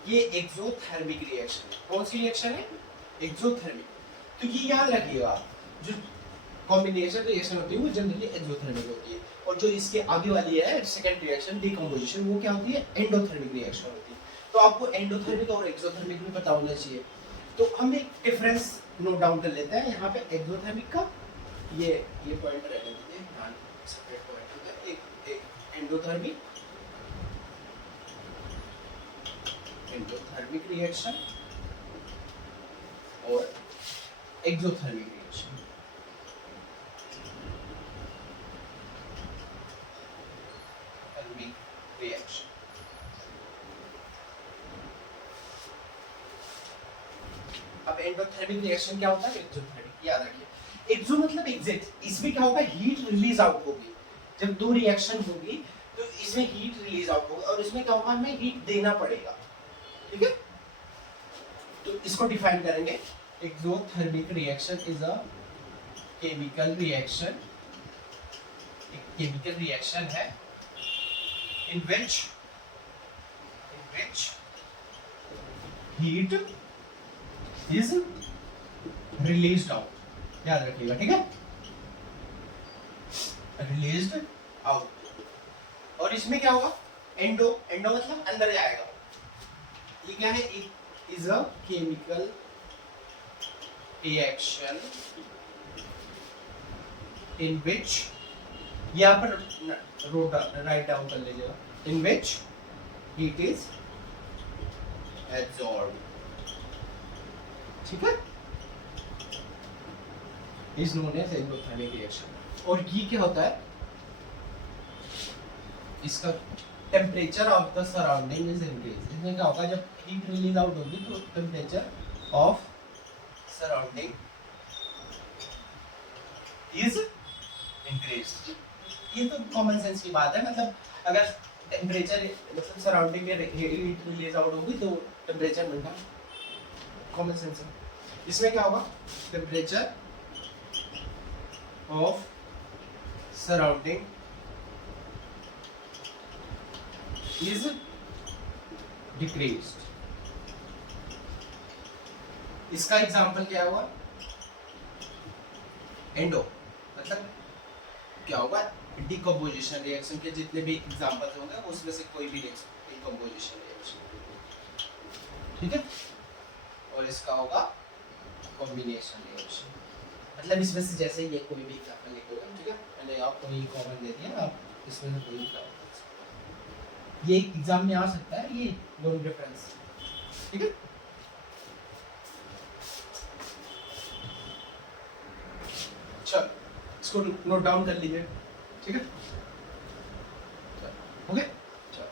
ये एक्सोथर्मिक रिएक्शन है। कौन सी रिएक्शन है, एक्सोथर्मिक। तो ये याद रखिएगा, जो कॉम्बिनेशन रिएक्शन होती है वो जनरली एक्सोथर्मिक होती है, और जो इसके आगे वाली है सेकंड रिएक्शन डिकम्पोजिशन, वो क्या होती है, एंडोथर्मिक रिएक्शन होती है। तो आपको एंडोथर्मिक और एक्सोथर्मिक में पता होना चाहिए। तो हम एक डिफरेंस नोट डाउन कर लेते हैं यहाँ पे, एक्सोथर्मिक का ये पॉइंट रहने दीजिए, ध्यान सेपरेट पॉइंट होता है, एक एंडोथर्मिक रिएक्शन और एक्सोथर्मिक रिएक्शन। रिएक्शन अब एंडोथर्मिक रिएक्शन क्या होता है, एक्सोथर्मिक। याद रखिए, एक्सो मतलब एग्जिट, इसमें क्या होगा, हीट रिलीज आउट होगी। जब दो रिएक्शन होगी तो इसमें हीट रिलीज आउट होगा, और इसमें क्या होगा, हमें हीट देना पड़ेगा। ठीक है, तो इसको डिफाइन करेंगे, exothermic reaction is a chemical reaction, एक केमिकल रिएक्शन है in which which heat is released out, याद रखिएगा, ठीक है, released out। और इसमें क्या होगा, एंडो, एंडो मतलब अंदर जाएगा। ये क्या है, is a chemical reaction in which, यहाँ पर राइट डाउन कर लीजिएगा, in which heat is absorb, ठीक है, is known as endothermic reaction. और ये क्या होता है, इसका temperature of the surrounding is increase. इसमें क्या होगा, जब हीट रिलीज आउट होगी तो temperature of surrounding is increase. ये तो कॉमन सेंस की बात है, मतलब अगर टेम्परेचर मतलब सराउंडिंग में हीट रिलीज आउट होगी तो टेम्परेचर बढ़ेगा, कॉमन सेंस है। इसमें क्या होगा, temperature of surrounding is decreased। इसका एग्जांपल क्या हुआ, एंडो मतलब क्या होगा, डिकम्पोजिशन रिएक्शन के जितने भी एग्जांपल्स होंगे उसमें से कोई भी डिकम्पोजिशन रिएक्शन, ठीक है। और इसका होगा कॉम्बिनेशन रिएक्शन, मतलब इसमें से जैसे ये कोई भी एग्जांपल लिखोगे, ठीक है, मैंने आपको ये कॉमन दे दिया, आप इसमें से कोई एग्जांपल, ये एग्जाम में आ सकता है, ये दोनों डिफरेंस, ठीक है। चल इसको नोट डाउन कर लीजिए, ठीक है, हो गया। चल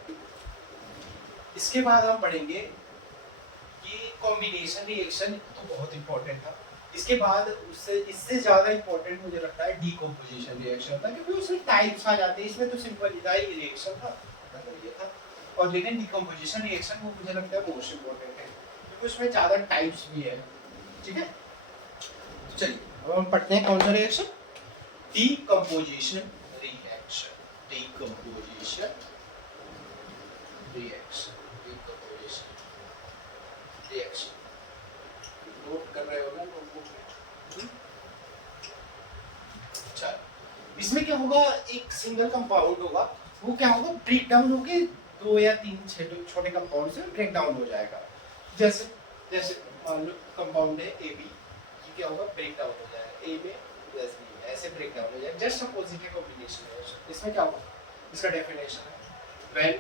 इसके बाद हम पढ़ेंगे कि कॉम्बिनेशन रिएक्शन तो बहुत इंपॉर्टेंट था। इसके बाद उससे इससे ज्यादा इंपॉर्टेंट मुझे लगता है डिकम्पोजिशन रिएक्शन था, क्योंकि उसमें टाइप्स आ जाते हैं। इसमें तो सिंपल ही रिएक्शन था, और लेकिन डिकम्पोजिशन रिएक्शन वो मुझे लगता है मोस्ट इंपॉर्टेंट है, क्योंकि उसमें ज्यादा टाइप्स भी है, ठीक है। तो चलिए अब हम पढ़ते हैं कौन सा reaction, decomposition reaction, decomposition reaction, decomposition reaction, note कर रहे हो ना नोटबुक में। चल इसमें क्या होगा, एक सिंगल कंपाउंड होगा, वो क्या होगा, ब्रेक डाउन होके 2 या 3 छोटे कंपाउंड से ब्रेक डाउन हो जाएगा। जैसे जैसे कंपाउंड है ए बी, ये क्या होगा, ब्रेक डाउन हो जाएगा ए में प्लस बी, ऐसे ब्रेक डाउन हो जाएगा, जस्ट अपोजिट है कॉम्बिनेशन है। इसमें क्या होगा, इसका डेफिनेशन है, when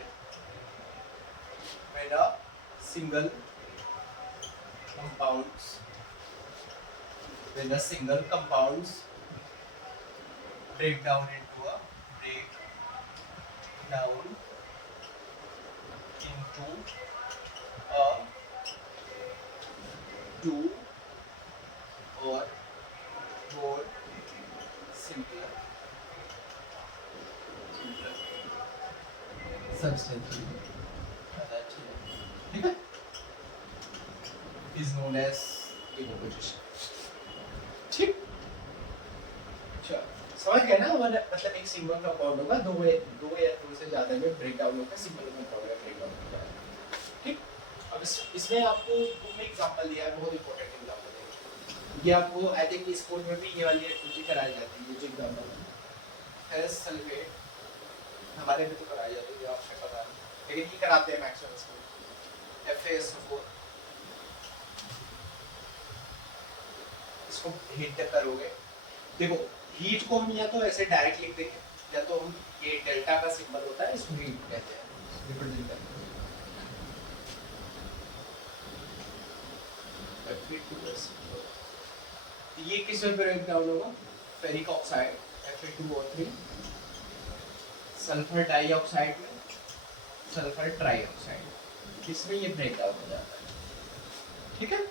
a single compounds break down into a two or more simpler substance, ठीक है, is known as decomposition, ठीक। समझ गए ना, मतलब एक सिंगल कंपाउंड होगा, दो या दो से ज्यादा में ब्रेक डाउन होगा, सिंगल कंपाउंड का ब्रेक डाउन होगा, ठीक। अब इसमें आपको में एग्जांपल दिया है, बहुत इंपॉर्टेंट एग्जांपल है ये, आपको आई थिंक स्कूल में भी ये वाली एक्टिविटी कराई जाती है, जो एग्जांपल है फेरस सल्फेट, हमारे में तो कराई जाती है, आपसे पता है, लेकिन ये कराते हैं मैक्सिमम स्कूल, FeSO4, इसको हीट करोगे, देखो हीट को हम या तो ऐसे डायरेक्ट लिख देंगे, या तो हम ये डेल्टा का सिंबल होता है, इसको हीट कहते हैं, रिप्रेजेंट करते हैं। ये किस में ब्रेक डाउन होगा, ferric oxide Fe2O3, sulphur dioxide में सल्फर ट्राइऑक्साइड, इसमें ये ब्रेक डाउन हो जाता है, ठीक है।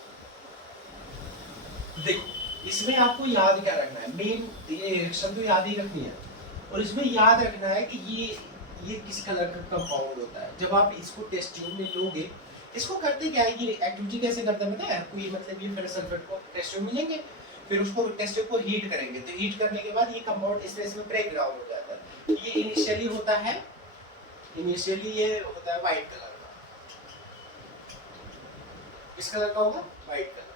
देखो इसमें आपको याद क्या रखना है, मेन ये रिएक्शन तो याद ही रखनी है, और इसमें याद रखना है कि ये किस कलर का कंपाउंड होता है। जब आप इसको टेस्ट ट्यूब में लोगे, इसको करते क्या है, ये एक्टिविटी कैसे करते हैं पता है आपको, ये मतलब ये फेरस सल्फेट को टेस्ट ट्यूब में लेंगे, फिर उसको टेस्ट ट्यूब को हीट करेंगे, तो हीट करने के बाद ये कंपाउंड इसमें ब्रेक डाउन हो जाता है। ये इनिशियली ये होता है व्हाइट कलर का, किस कलर का होगा? White colour.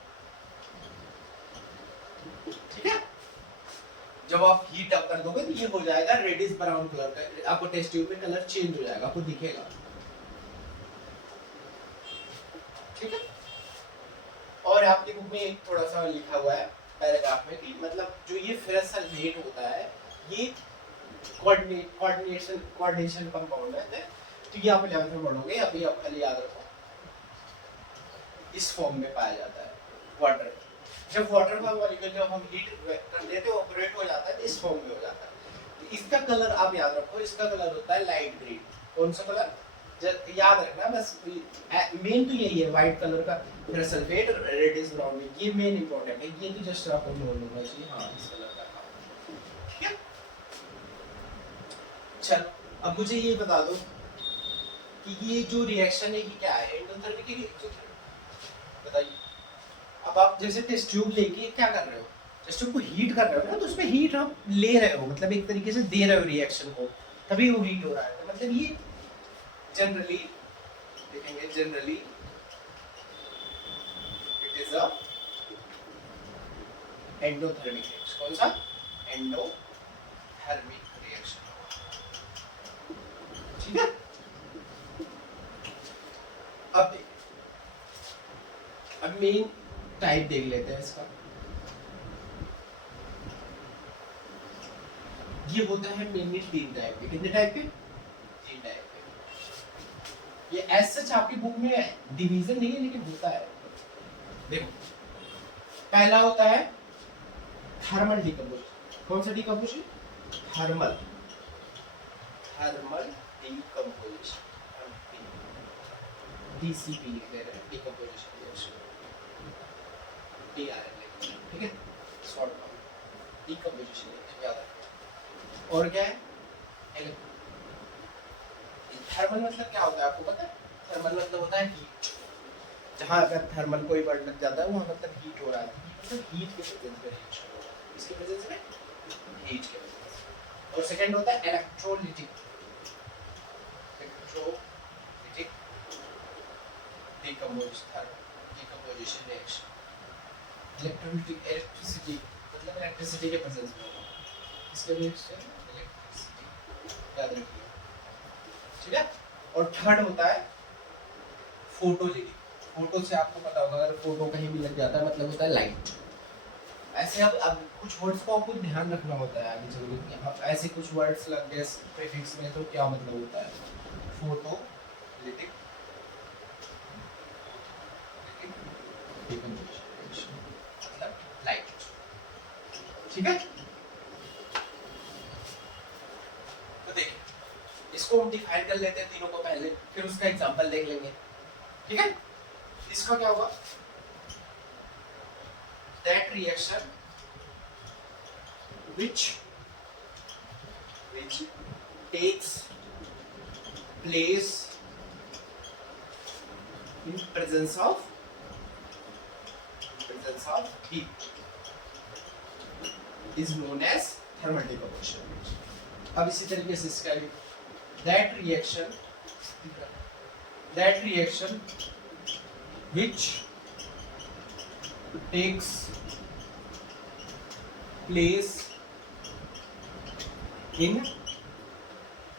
ठीक है, जब आप हीट अप कर दोगे तो ये हो जाएगा रेडिश ब्राउन कलर का, आपको टेस्ट ट्यूब में कलर चेंज हो जाएगा, आपको दिखेगा। ठीक है, और आपकी बुक में एक थोड़ा सा लिखा हुआ है पैराग्राफ में कि मतलब जो ये फेरस सल्फेट होता है ये कोऑर्डिनेशन कंपाउंड है। तो ये आप 11th में पढ़ोगे, अभी आप खाली याद रखो इस फॉर्म में पाया जाता है वाटर। जब वाटर का मॉलिक्यूल जब हम हीट कर देते हैं ऑपरेट हो जाता है, इस फॉर्म में हो जाता है। तो इसका कलर आप याद रखो, इसका कलर होता है लाइट ग्रीन। कौन सा कलर याद रखना, बस मेन तो यही है, व्हाइट कलर का फिर सल्फेट, रेडिश ब्राउन, ये मेन इंपॉर्टेंट है। ये तो जस्ट आपको नोट होना चाहिए, हाँ इस कलर का। ठीक है, चलो अब मुझे ये बता दो कि ये जो रिएक्शन है ये क्या है, एंडोथर्मिक है कि बताइए। अब आप जैसे टेस्ट ट्यूब लेके क्या कर रहे हो, टेस्ट ट्यूब को हीट कर रहे हो ना, तो उसमें हीट आप ले रहे हो, मतलब एक तरीके से दे रहे हो रिएक्शन को, तभी वो हीट हो रहा है। तो मतलब ये जनरली देखेंगे, generally it is a endothermic reaction. कौन सा? Endothermic reaction. ठीक है, अब मेन टाइप देख लेते हैं इसका। ये होता है मेनली 3 टाइप के। कितने टाइप के? 3 टाइप के। ये एज सच आपकी बुक में डिवीजन नहीं है, लेकिन होता है। देखो, पहला होता है थर्मल डिकम्पोजिशन। कौन सा डिकम्पोजिशन? थर्मल डिकम्पोजिशन, डीसीपी लिख दे रहे हैं, डिकम्पोजिशन DRL। ठीक है, शॉर्ट फॉर्म डिकम्पोजिशन याद रखना। और क्या है? थर्मल मतलब क्या होता है आपको पता है? थर्मल मतलब होता है हीट। जहाँ अगर थर्मल कोई वर्ड लग जाता है वहाँ मतलब हीट हो रहा है, मतलब हीट के प्रेजेंस में हीट हो रहा है, इसके प्रेजेंस में हीट के प्रेजेंस में। और सेकंड होता है electrolytic decomposition reaction. Electrolytic electricity मतलब इलेक्ट्रिसिटी के प्रेजेंस में होगा, इसके रिएक्शन इलेक्ट्रिसिटी याद रखिए। ठीक है, और थर्ड होता है फोटोलिटिक। फोटो से आपको पता होगा, अगर फोटो कहीं भी लग जाता है मतलब होता है लाइट। ऐसे अब कुछ वर्ड्स को आपको ध्यान रखना होता है आगे चलकर, यहाँ ऐसे कुछ वर्ड्स लग गए प्रीफिक्स में तो क्या मतलब होता है। फोटोलिटिक मतलब लाइट। ठीक है, तो देखिए इसको हम डिफाइन कर लेते हैं तीनों को पहले, फिर उसका एग्जांपल देख लेंगे। ठीक है, इसका क्या होगा? that reaction which takes place in presence of heat is known as thermal decomposition। अब इसी तरीके से इसका that reaction which takes place in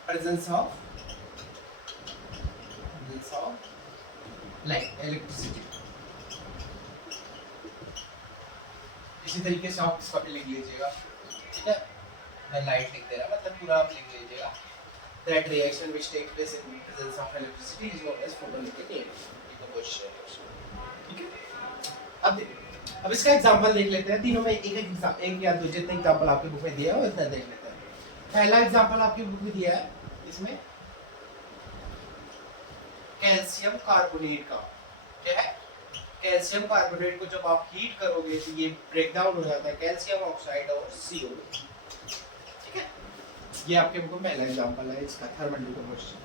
presence of light, electricity। इसी तरीके से आप इसका भी लिख लीजिएगा। ठीक है, मैं लाइट लिख दे रहा, मतलब पूरा आप लिख लीजिएगा। that reaction which takes place in presence of electricity is known as photolytic decomposition reaction। ठीक है, अब इसका एग्जांपल देख लेते हैं। तीनों में एक या दो जितने एग्जांपल आपकी बुक में दिया है उतना देख लेते हैं। पहला एग्जांपल आपकी बुक में दिया है, इसमें कैल्शियम कार्बोनेट का। क्या है? कैल्शियम कार्बोनेट को जब आप हीट करोगे तो ये ब्रेक डाउन हो जाता है कैल्शियम ऑक्साइड और CO। ठीक है, ये आपके बुक में पहला एग्जांपल है इसका, थर्मल डिकम्पोजिशन।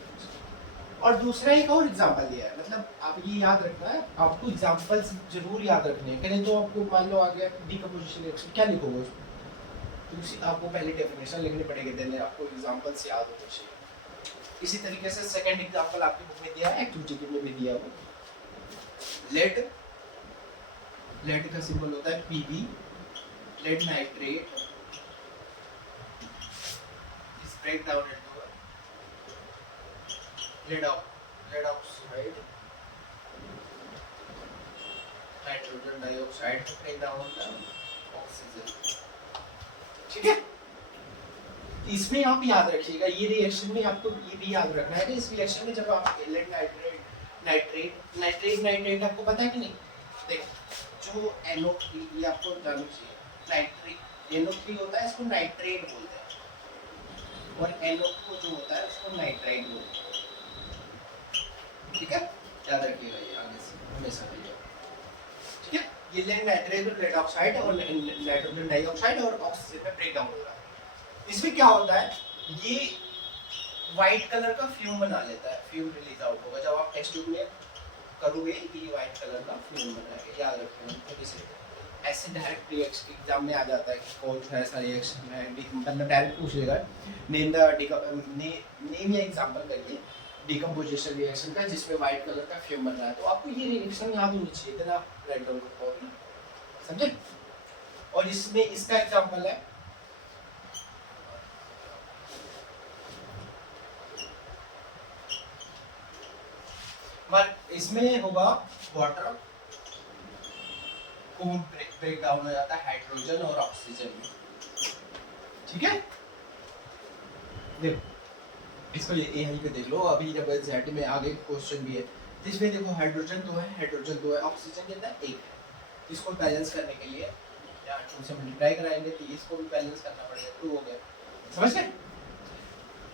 और दूसरा एक और एग्जांपल दिया है, मतलब आप ये याद रखना है, आपको एग्जांपल्स जरूर याद रखने हैं। कहीं तो आपको मान लो आ गया डिकम्पोजिशन रिएक्शन, क्या लिखोगे उसमें? तो आपको पहले डेफिनेशन लिखनी पड़ेगी, देने आपको एग्जांपल्स याद होने चाहिए। इसी तरीके से सेकंड एग्जांपल आपकी बुक में दिया है, एक्टिविटी में भी दिया हुआ। लेट लेड का सिंबल होता है Pb, lead nitrate is break down into lead oxide, nitrogen dioxide का ब्रेक डाउन होता है ऑक्सीजन। ठीक है, इसमें आप याद रखिएगा, ये रिएक्शन में आपको ये भी याद रखना है कि इस रिएक्शन में जब आप लेड नाइट्रेट आपको पता है कि नहीं? देख, जो NO3 ये आपको जानना चाहिए, नाइट्रेट NO3 होता है इसको नाइट्रेट बोलते हैं, और NO2 जो होता है उसको नाइट्राइट बोलते हैं। ठीक है, याद रखिएगा ये आगे से हमेशा रहिएगा। ठीक है, ये लेड नाइट्रेट, लेड ऑक्साइड और नाइट्रोजन डाइऑक्साइड और ऑक्सीजन में ब्रेक डाउन हो रहा है। इसमें क्या होता है, ये व्हाइट कलर का फ्यूम बना लेता है, फ्यूम रिलीज आउट होगा जब आप टेस्ट ट्यूब में करोगे, ये व्हाइट कलर का फ्यूम बनाएगा, याद रखना। ऐसे डायरेक्ट रिएक्शन एग्जाम में आ जाता है कि कौन सा ऐसा रिएक्शन है, मतलब डायरेक्ट पूछ लेगा नेम या एग्जांपल करिए डिकम्पोजिशन रिएक्शन का जिसमें व्हाइट कलर का फ्यूम बन रहा है, तो आपको ये रिएक्शन याद होनी चाहिए, देन आप राइट डाउन कर पाओगे, समझे? और इसमें इसका एग्जांपल है इसमें होगा वाटर को ब्रेक डाउन हो जाता है हाइड्रोजन और ऑक्सीजन में। ठीक है, देखो इसको ये यहीं पे देख लो, अभी जब एनसीईआरटी में आगे क्वेश्चन भी है, इसमें देखो हाइड्रोजन 2 है, हाइड्रोजन 2 है, ऑक्सीजन कितना है 1 है। इसको बैलेंस करने के लिए यहाँ 2 से मल्टीप्लाई कराएंगे तो इसको भी बैलेंस करना पड़ेगा, 2 हो गया, समझ गए?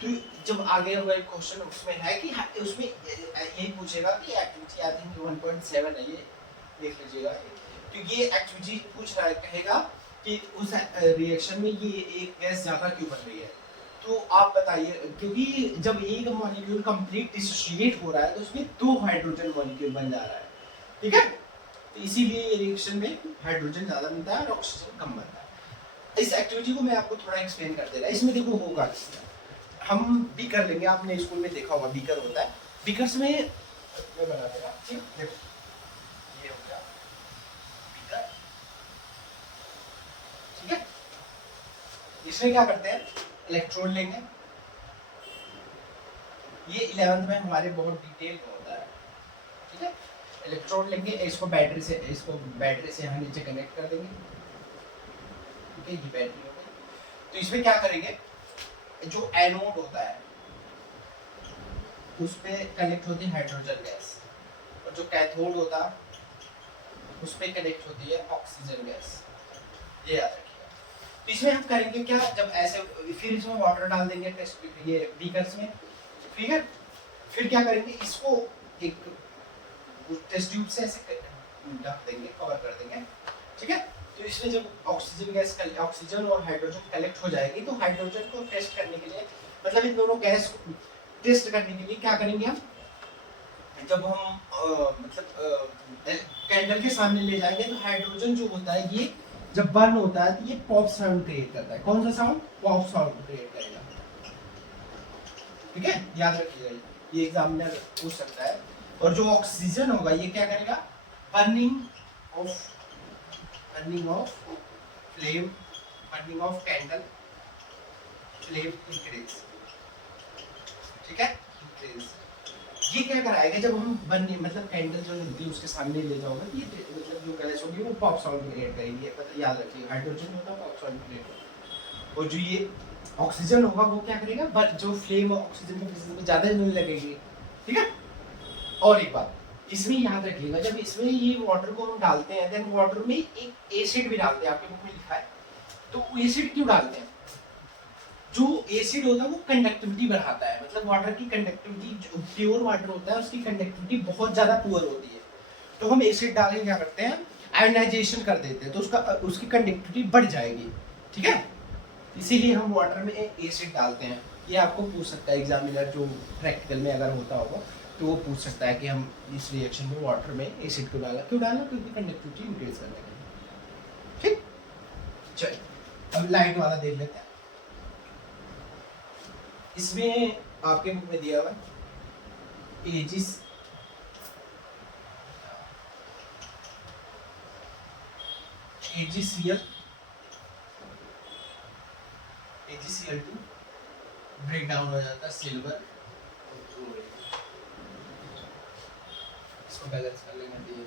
तो जब आगे होगा एक क्वेश्चन उसमें है कि उसमें यही पूछेगा कि एक्टिविटी आई थिंक 1.7 है, ये देख लीजिएगा। तो ये एक्टिविटी पूछ रहा है, कहेगा कि उस रिएक्शन में ये एक गैस ज्यादा क्यों बन रही है, तो आप बताइए, क्योंकि जब एक मॉलिक्यूल कंप्लीट डिसोसिएट हो रहा है तो उसमें 2 हाइड्रोजन मॉलिक्यूल बन जा रहा है। ठीक है, तो इसीलिए ये रिएक्शन में हाइड्रोजन ज्यादा बनता है और ऑक्सीजन कम बनता है। इस एक्टिविटी को मैं आपको थोड़ा एक्सप्लेन कर दे रहा है। इसमें देखो होगा, हम बीकर लेंगे, आपने स्कूल में देखा होगा बीकर होता है, बीकर्स में मैं बना दे रहा, ठीक, देखो ये हो गया बीकर। ठीक है, इसमें क्या करते हैं, इलेक्ट्रोड लेंगे, ये 11th में हमारे बहुत डिटेल में होता है। ठीक है, इलेक्ट्रोड लेंगे, इसको बैटरी से यहाँ नीचे कनेक्ट कर देंगे। ठीक है, ये बैटरी हो गई। तो इसमें क्या करेंगे, जो एनोड होता है उस पे कनेक्ट होती है हाइड्रोजन गैस, और जो कैथोड होता है उस पे कनेक्ट होती है ऑक्सीजन गैस, ये याद रखिएगा। तो इसमें हम करेंगे क्या, जब ऐसे फिर इसमें वाटर डाल देंगे टेस्ट ये बीकर्स में, ठीक है, फिर क्या करेंगे, इसको एक टेस्ट ट्यूब से ऐसे ढक देंगे, कवर कर देंगे। ठीक है, तो इसमें जब ऑक्सीजन और हाइड्रोजन कलेक्ट हो जाएगी तो हाइड्रोजन को टेस्ट करने के लिए, मतलब इन दोनों गैस टेस्ट करने के लिए क्या करेंगे हम, जब हम कैंडल के सामने ले जाएंगे तो हाइड्रोजन जो होता है ये जब बर्न होता है तो ये पॉप साउंड क्रिएट करता है। कौन सा साउंड? पॉप साउंड क्रिएट करेगा। ठीक है, याद रखिएगा, ये एग्जामिनर पूछ सकता है। और जो ऑक्सीजन होगा ये क्या करेगा, burning of candle flame increase. ठीक है, ये क्या कराएगा, जब हम मतलब कैंडल जो जलती है उसके सामने ले जाओगे, ये मतलब जो गैस होगी वो पॉप साउंड क्रिएट करेगी, मतलब याद रखिए हाइड्रोजन होता है पॉप साउंड क्रिएट होगा। और जो ये ऑक्सीजन होगा वो क्या करेगा, बट जो फ्लेम ऑक्सीजन में ज्यादा जलने लगेगी। ठीक है, और एक बात इसमें याद रखिएगा, जब इसमें ये वाटर को हम डालते हैं, देन वाटर में एक एसिड भी डालते हैं, आपके बुक में लिखा है। तो एसिड क्यों डालते हैं? जो एसिड होता है वो कंडक्टिविटी बढ़ाता है, मतलब वाटर की कंडक्टिविटी, जो प्योर वाटर होता है उसकी कंडक्टिविटी बहुत ज्यादा पुअर होती है। तो हम एसिड डाल के क्या करते हैं, आयोनाइजेशन कर देते हैं, तो उसकी कंडक्टिविटी बढ़ जाएगी। ठीक है, इसीलिए हम वाटर में एसिड डालते हैं। ये आपको पूछ सकता है एग्जामिनर, जो प्रैक्टिकल में अगर होता होगा तो वो पूछ सकता है कि हम इस रिएक्शन में वाटर में एसिड क्यों डाला, क्योंकि कंडक्टिविटी इंक्रीज करने के लिए। ठीक, चलिए अब लाइट वाला देख लेते हैं। इसमें आपके बुक में दिया हुआ edges AgCl, AgCl2 break down हो जाता है सिल्वर और क्लोरीन। इसको बैलेंस कर लेना चाहिए,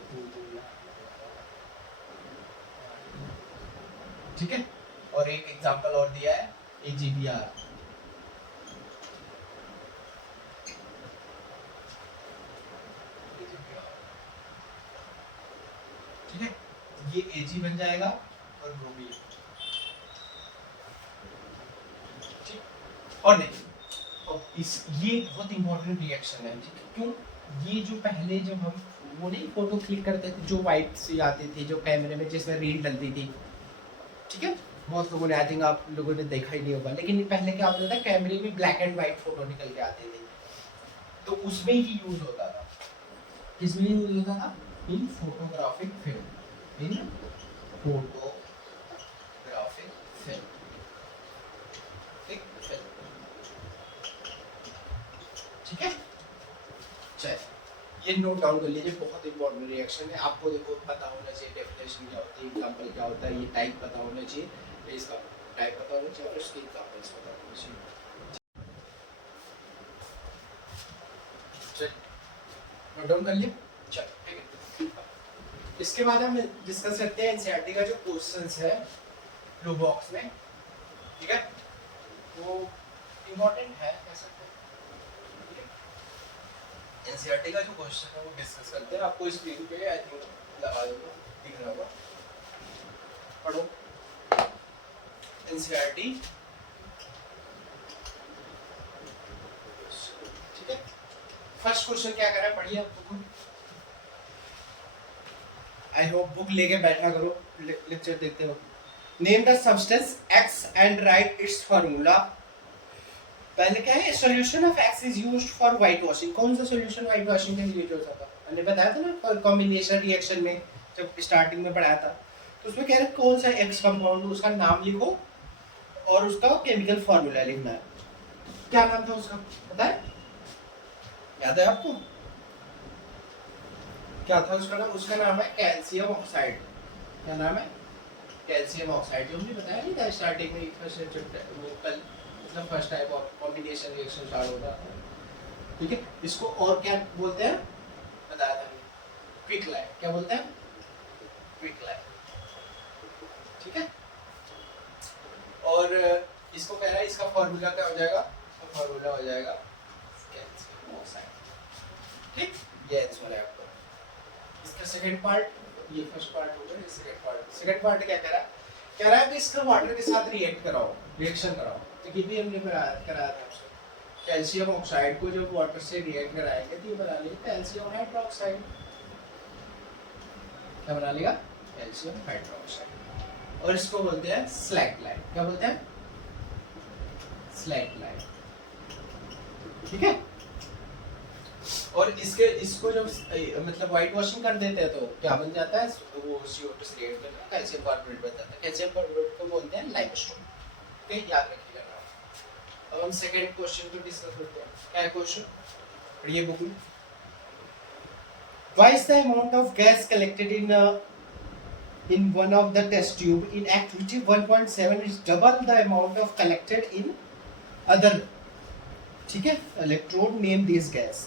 ठीक है। और एक एग्जांपल और दिया है AgBr, ठीक है, ये Ag बन जाएगा और ब्रोमीन, ठीक। और नहीं, और इस ये बहुत इंपॉर्टेंट रिएक्शन है, ठीक है। क्यों? ये जो पहले जब हम वो नहीं फोटो क्लिक करते थे, जो वाइट सी आती थी, जो कैमरे में जिसमें रील डलती थी, ठीक है, बहुत लोगों ने, आई थिंक आप लोगों ने देखा ही नहीं होगा, लेकिन पहले क्या होता था, कैमरे में ब्लैक एंड व्हाइट फोटो निकल के आती थी, तो उसमें ही यूज होता था। किसमें यूज होता था? इन फोटोग्राफिक फिल्म, इन फोटोग्राफिक फिल्म, ठीक है। चलिए ये नोट डाउन कर लीजिए, बहुत इंपॉर्टेंट रिएक्शन है। आपको देखो पता होना चाहिए डेफिनेशन क्या होती है, एग्जांपल क्या होता है, ये टाइप पता होना चाहिए, इसका टाइप पता होना चाहिए और इसके एग्जांपल्स पता होना चाहिए। चलिए नोट डाउन कर लिया, चलो ठीक है। इसके बाद हम डिस्कस करते हैं एनसीईआरटी का जो क्वेश्चंस है ब्लू बॉक्स में, ठीक है, वो इंपॉर्टेंट है कह सकते हैं। एनसीईआरटी का जो क्वेश्चन है वो डिस्कस करते हैं। आपको स्क्रीन पे आई थिंक लगा दूंगा, दिख रहा होगा, पढ़ो एनसीईआरटी, ठीक है। फर्स्ट क्वेश्चन क्या कर रहा है, पढ़िए आप बुक, आई होप बुक लेके बैठा करो, लेक्चर देखते हो। Name the substance x and right it's formula. पहले क्या है, solution of x is used for white washing. कौन सा सॉल्यूशन व्हाइट वॉशिंग के लिए यूज होता था? मैंने बताया था ना कॉम्बिनेशन रिएक्शन में, जब स्टार्टिंग में पढ़ाया था, तो उसमें कह रहे कौन सा एक्स कंपाउंड, उसका नाम लिखो और उसका केमिकल फार्मूला लिखना है। क्या नाम था उसका, पता है? याद है आपको क्या था उसका नाम? उसका नाम है कैल्शियम ऑक्साइड। क्या नाम है? Calcium oxide. जो हमने बताया नहीं था स्टार्टिंग में, फर्स्ट कल मतलब first type of combination reaction start होता है, ठीक है। इसको और क्या बोलते हैं बताया था, क्विक लाइट। क्या बोलते हैं? क्विक लाइट, ठीक है। और इसको कह रहा है इसका फॉर्मूला क्या हो जाएगा, फॉर्मूला हो जाएगा कैल्शियम ऑक्साइड, ठीक। ये आंसर है आपका। इसका सेकंड पार्ट, ये फर्स्ट पार्ट हो गया, सेकंड पार्ट। सेकंड पार्ट क्या कह रहा है? कह रहा है कि इसका वाटर के साथ रिएक्ट कराओ, रिएक्शन कराओ। तो ये भी हमने कराया था आपसे, कैल्शियम ऑक्साइड को जब वाटर से रिएक्ट कराएंगे तो ये बना लेगा कैल्शियम हाइड्रोक्साइड। क्या बना लेगा? Calcium hydroxide. और इसको बोलते हैं स्लैक लाइट। क्या बोलते हैं? स्लैक लाइट, ठीक है। और इसको जब मतलब व्हाइट वॉशिंग कर देते हैं तो क्या बन जाता है, वो CO2 से रिएक्ट करके कैल्शियम कार्बोनेट बन जाता है। कैल्शियम कार्बोनेट को बोलते हैं लाइमस्टोन, ठीक है, याद रखिएगा। अब हम सेकंड क्वेश्चन को डिस्कस करते हैं। क्या है क्वेश्चन? पढ़िए बुक में। Why is the amount of gas collected in one of the test tube in activity 1.7 is double the amount of collected in other, ठीक है। Electrode name this gas.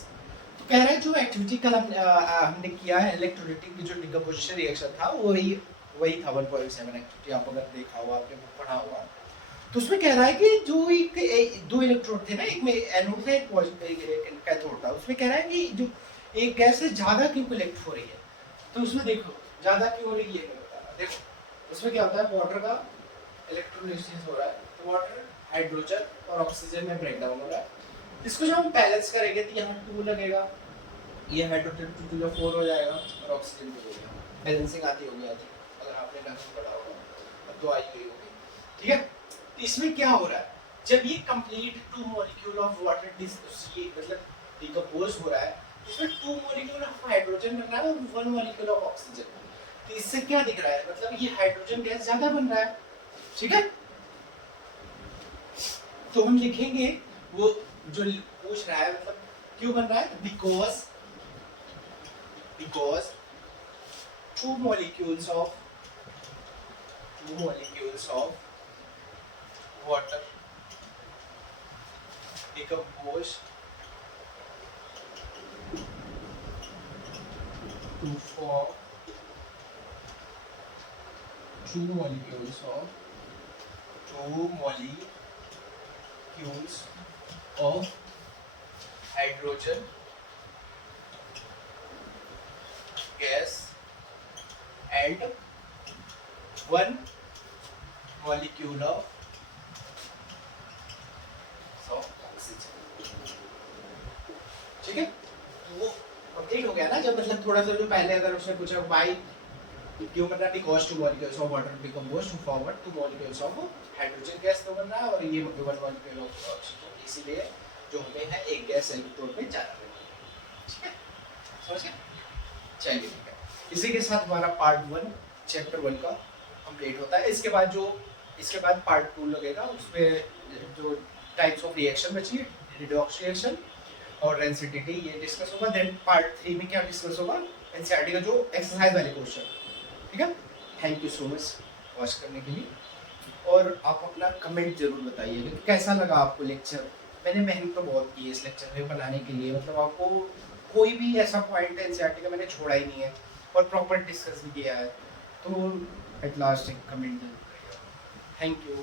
तो कह रहा है जो एक्टिविटी कल हमने किया है, इलेक्ट्रोलाइटिक की जो डिकम्पोजिशन रिएक्शन था वही था 1.7 एक्टिविटी। आप अगर देखा हुआ, आपने बुक पढ़ा हुआ, तो उसमें कह रहा है कि जो दो इलेक्ट्रोड थे ना, एक में एनोड था, एक कैथोड था। उसमें कह रहा है कि जो एक गैस है ज्यादा क्यों कलेक्ट हो रही है, तो उसमें देखो ज्यादा क्यों हो रही है, देखो उसमें क्या होता है, वाटर का इलेक्ट्रोलिसिस हो रहा है, तो वाटर हाइड्रोजन और ऑक्सीजन में ब्रेक डाउन हो रहा है। इसको जब हम बैलेंस करेंगे तो यहाँ 2 लगेगा, ये हाइड्रोजन 2 to 4 हो जाएगा और ऑक्सीजन 2 हो जाएगा। बैलेंसिंग आती होगी आज, अगर आपने ढंग से पढ़ा होगा अब तो आई हुई होगी, ठीक है। तो इसमें क्या हो रहा है, जब ये कंप्लीट 2 मॉलिक्यूल ऑफ वाटर मतलब डिकम्पोज हो रहा है, इसमें 2 मॉलिक्यूल ऑफ हाइड्रोजन बन रहा है और 1 मॉलिक्यूल ऑफ ऑक्सीजन। तो इससे क्या दिख रहा है, मतलब ये हाइड्रोजन गैस ज्यादा बन रहा है, ठीक है। तो हम लिखेंगे वो जो पूछ रहा है, मतलब क्यों बन रहा है, because 2 molecules of 2 molecules of water decompose to form 2 molecules of hydrogen gas and 1 molecule of oxygen. ठीक है, वो कंप्लीट हो गया ना। जब मतलब थोड़ा सा जो पहले अगर उसने पूछा भाई क्यों बन रहा है, because 2 molecules of water decompose to form 2 molecules of hydrogen gas तो बन रहा है, और ये 1 molecule of oxygen, इसीलिए जो हमें है एक गैस इलेक्ट्रॉन में ज्यादा बनेगी। ठीक है, समझ गए? चलिए ठीक है, इसी के साथ हमारा पार्ट 1 चैप्टर 1 का कंप्लीट होता है। इसके बाद पार्ट 2 लगेगा, उसमें जो टाइप्स ऑफ रिएक्शन बची है, रिडॉक्स रिएक्शन और रेंसिडिटी, ये डिस्कस होगा। देन पार्ट 3 में क्या डिस्कस होगा, एनसीईआरटी का जो एक्सरसाइज वाले क्वेश्चन। ठीक है, thank you so much watch करने के लिए, और आप अपना कमेंट जरूर बताइए कि कैसा लगा आपको लेक्चर। मैंने मेहनत तो बहुत की है इस लेक्चर में बनाने के लिए, मतलब आपको कोई भी ऐसा पॉइंट है एनसीईआरटी का मैंने छोड़ा ही नहीं है, और प्रॉपर डिस्कस भी किया है। तो एट लास्ट एक कमेंट जरूर करिएगा। Thank you.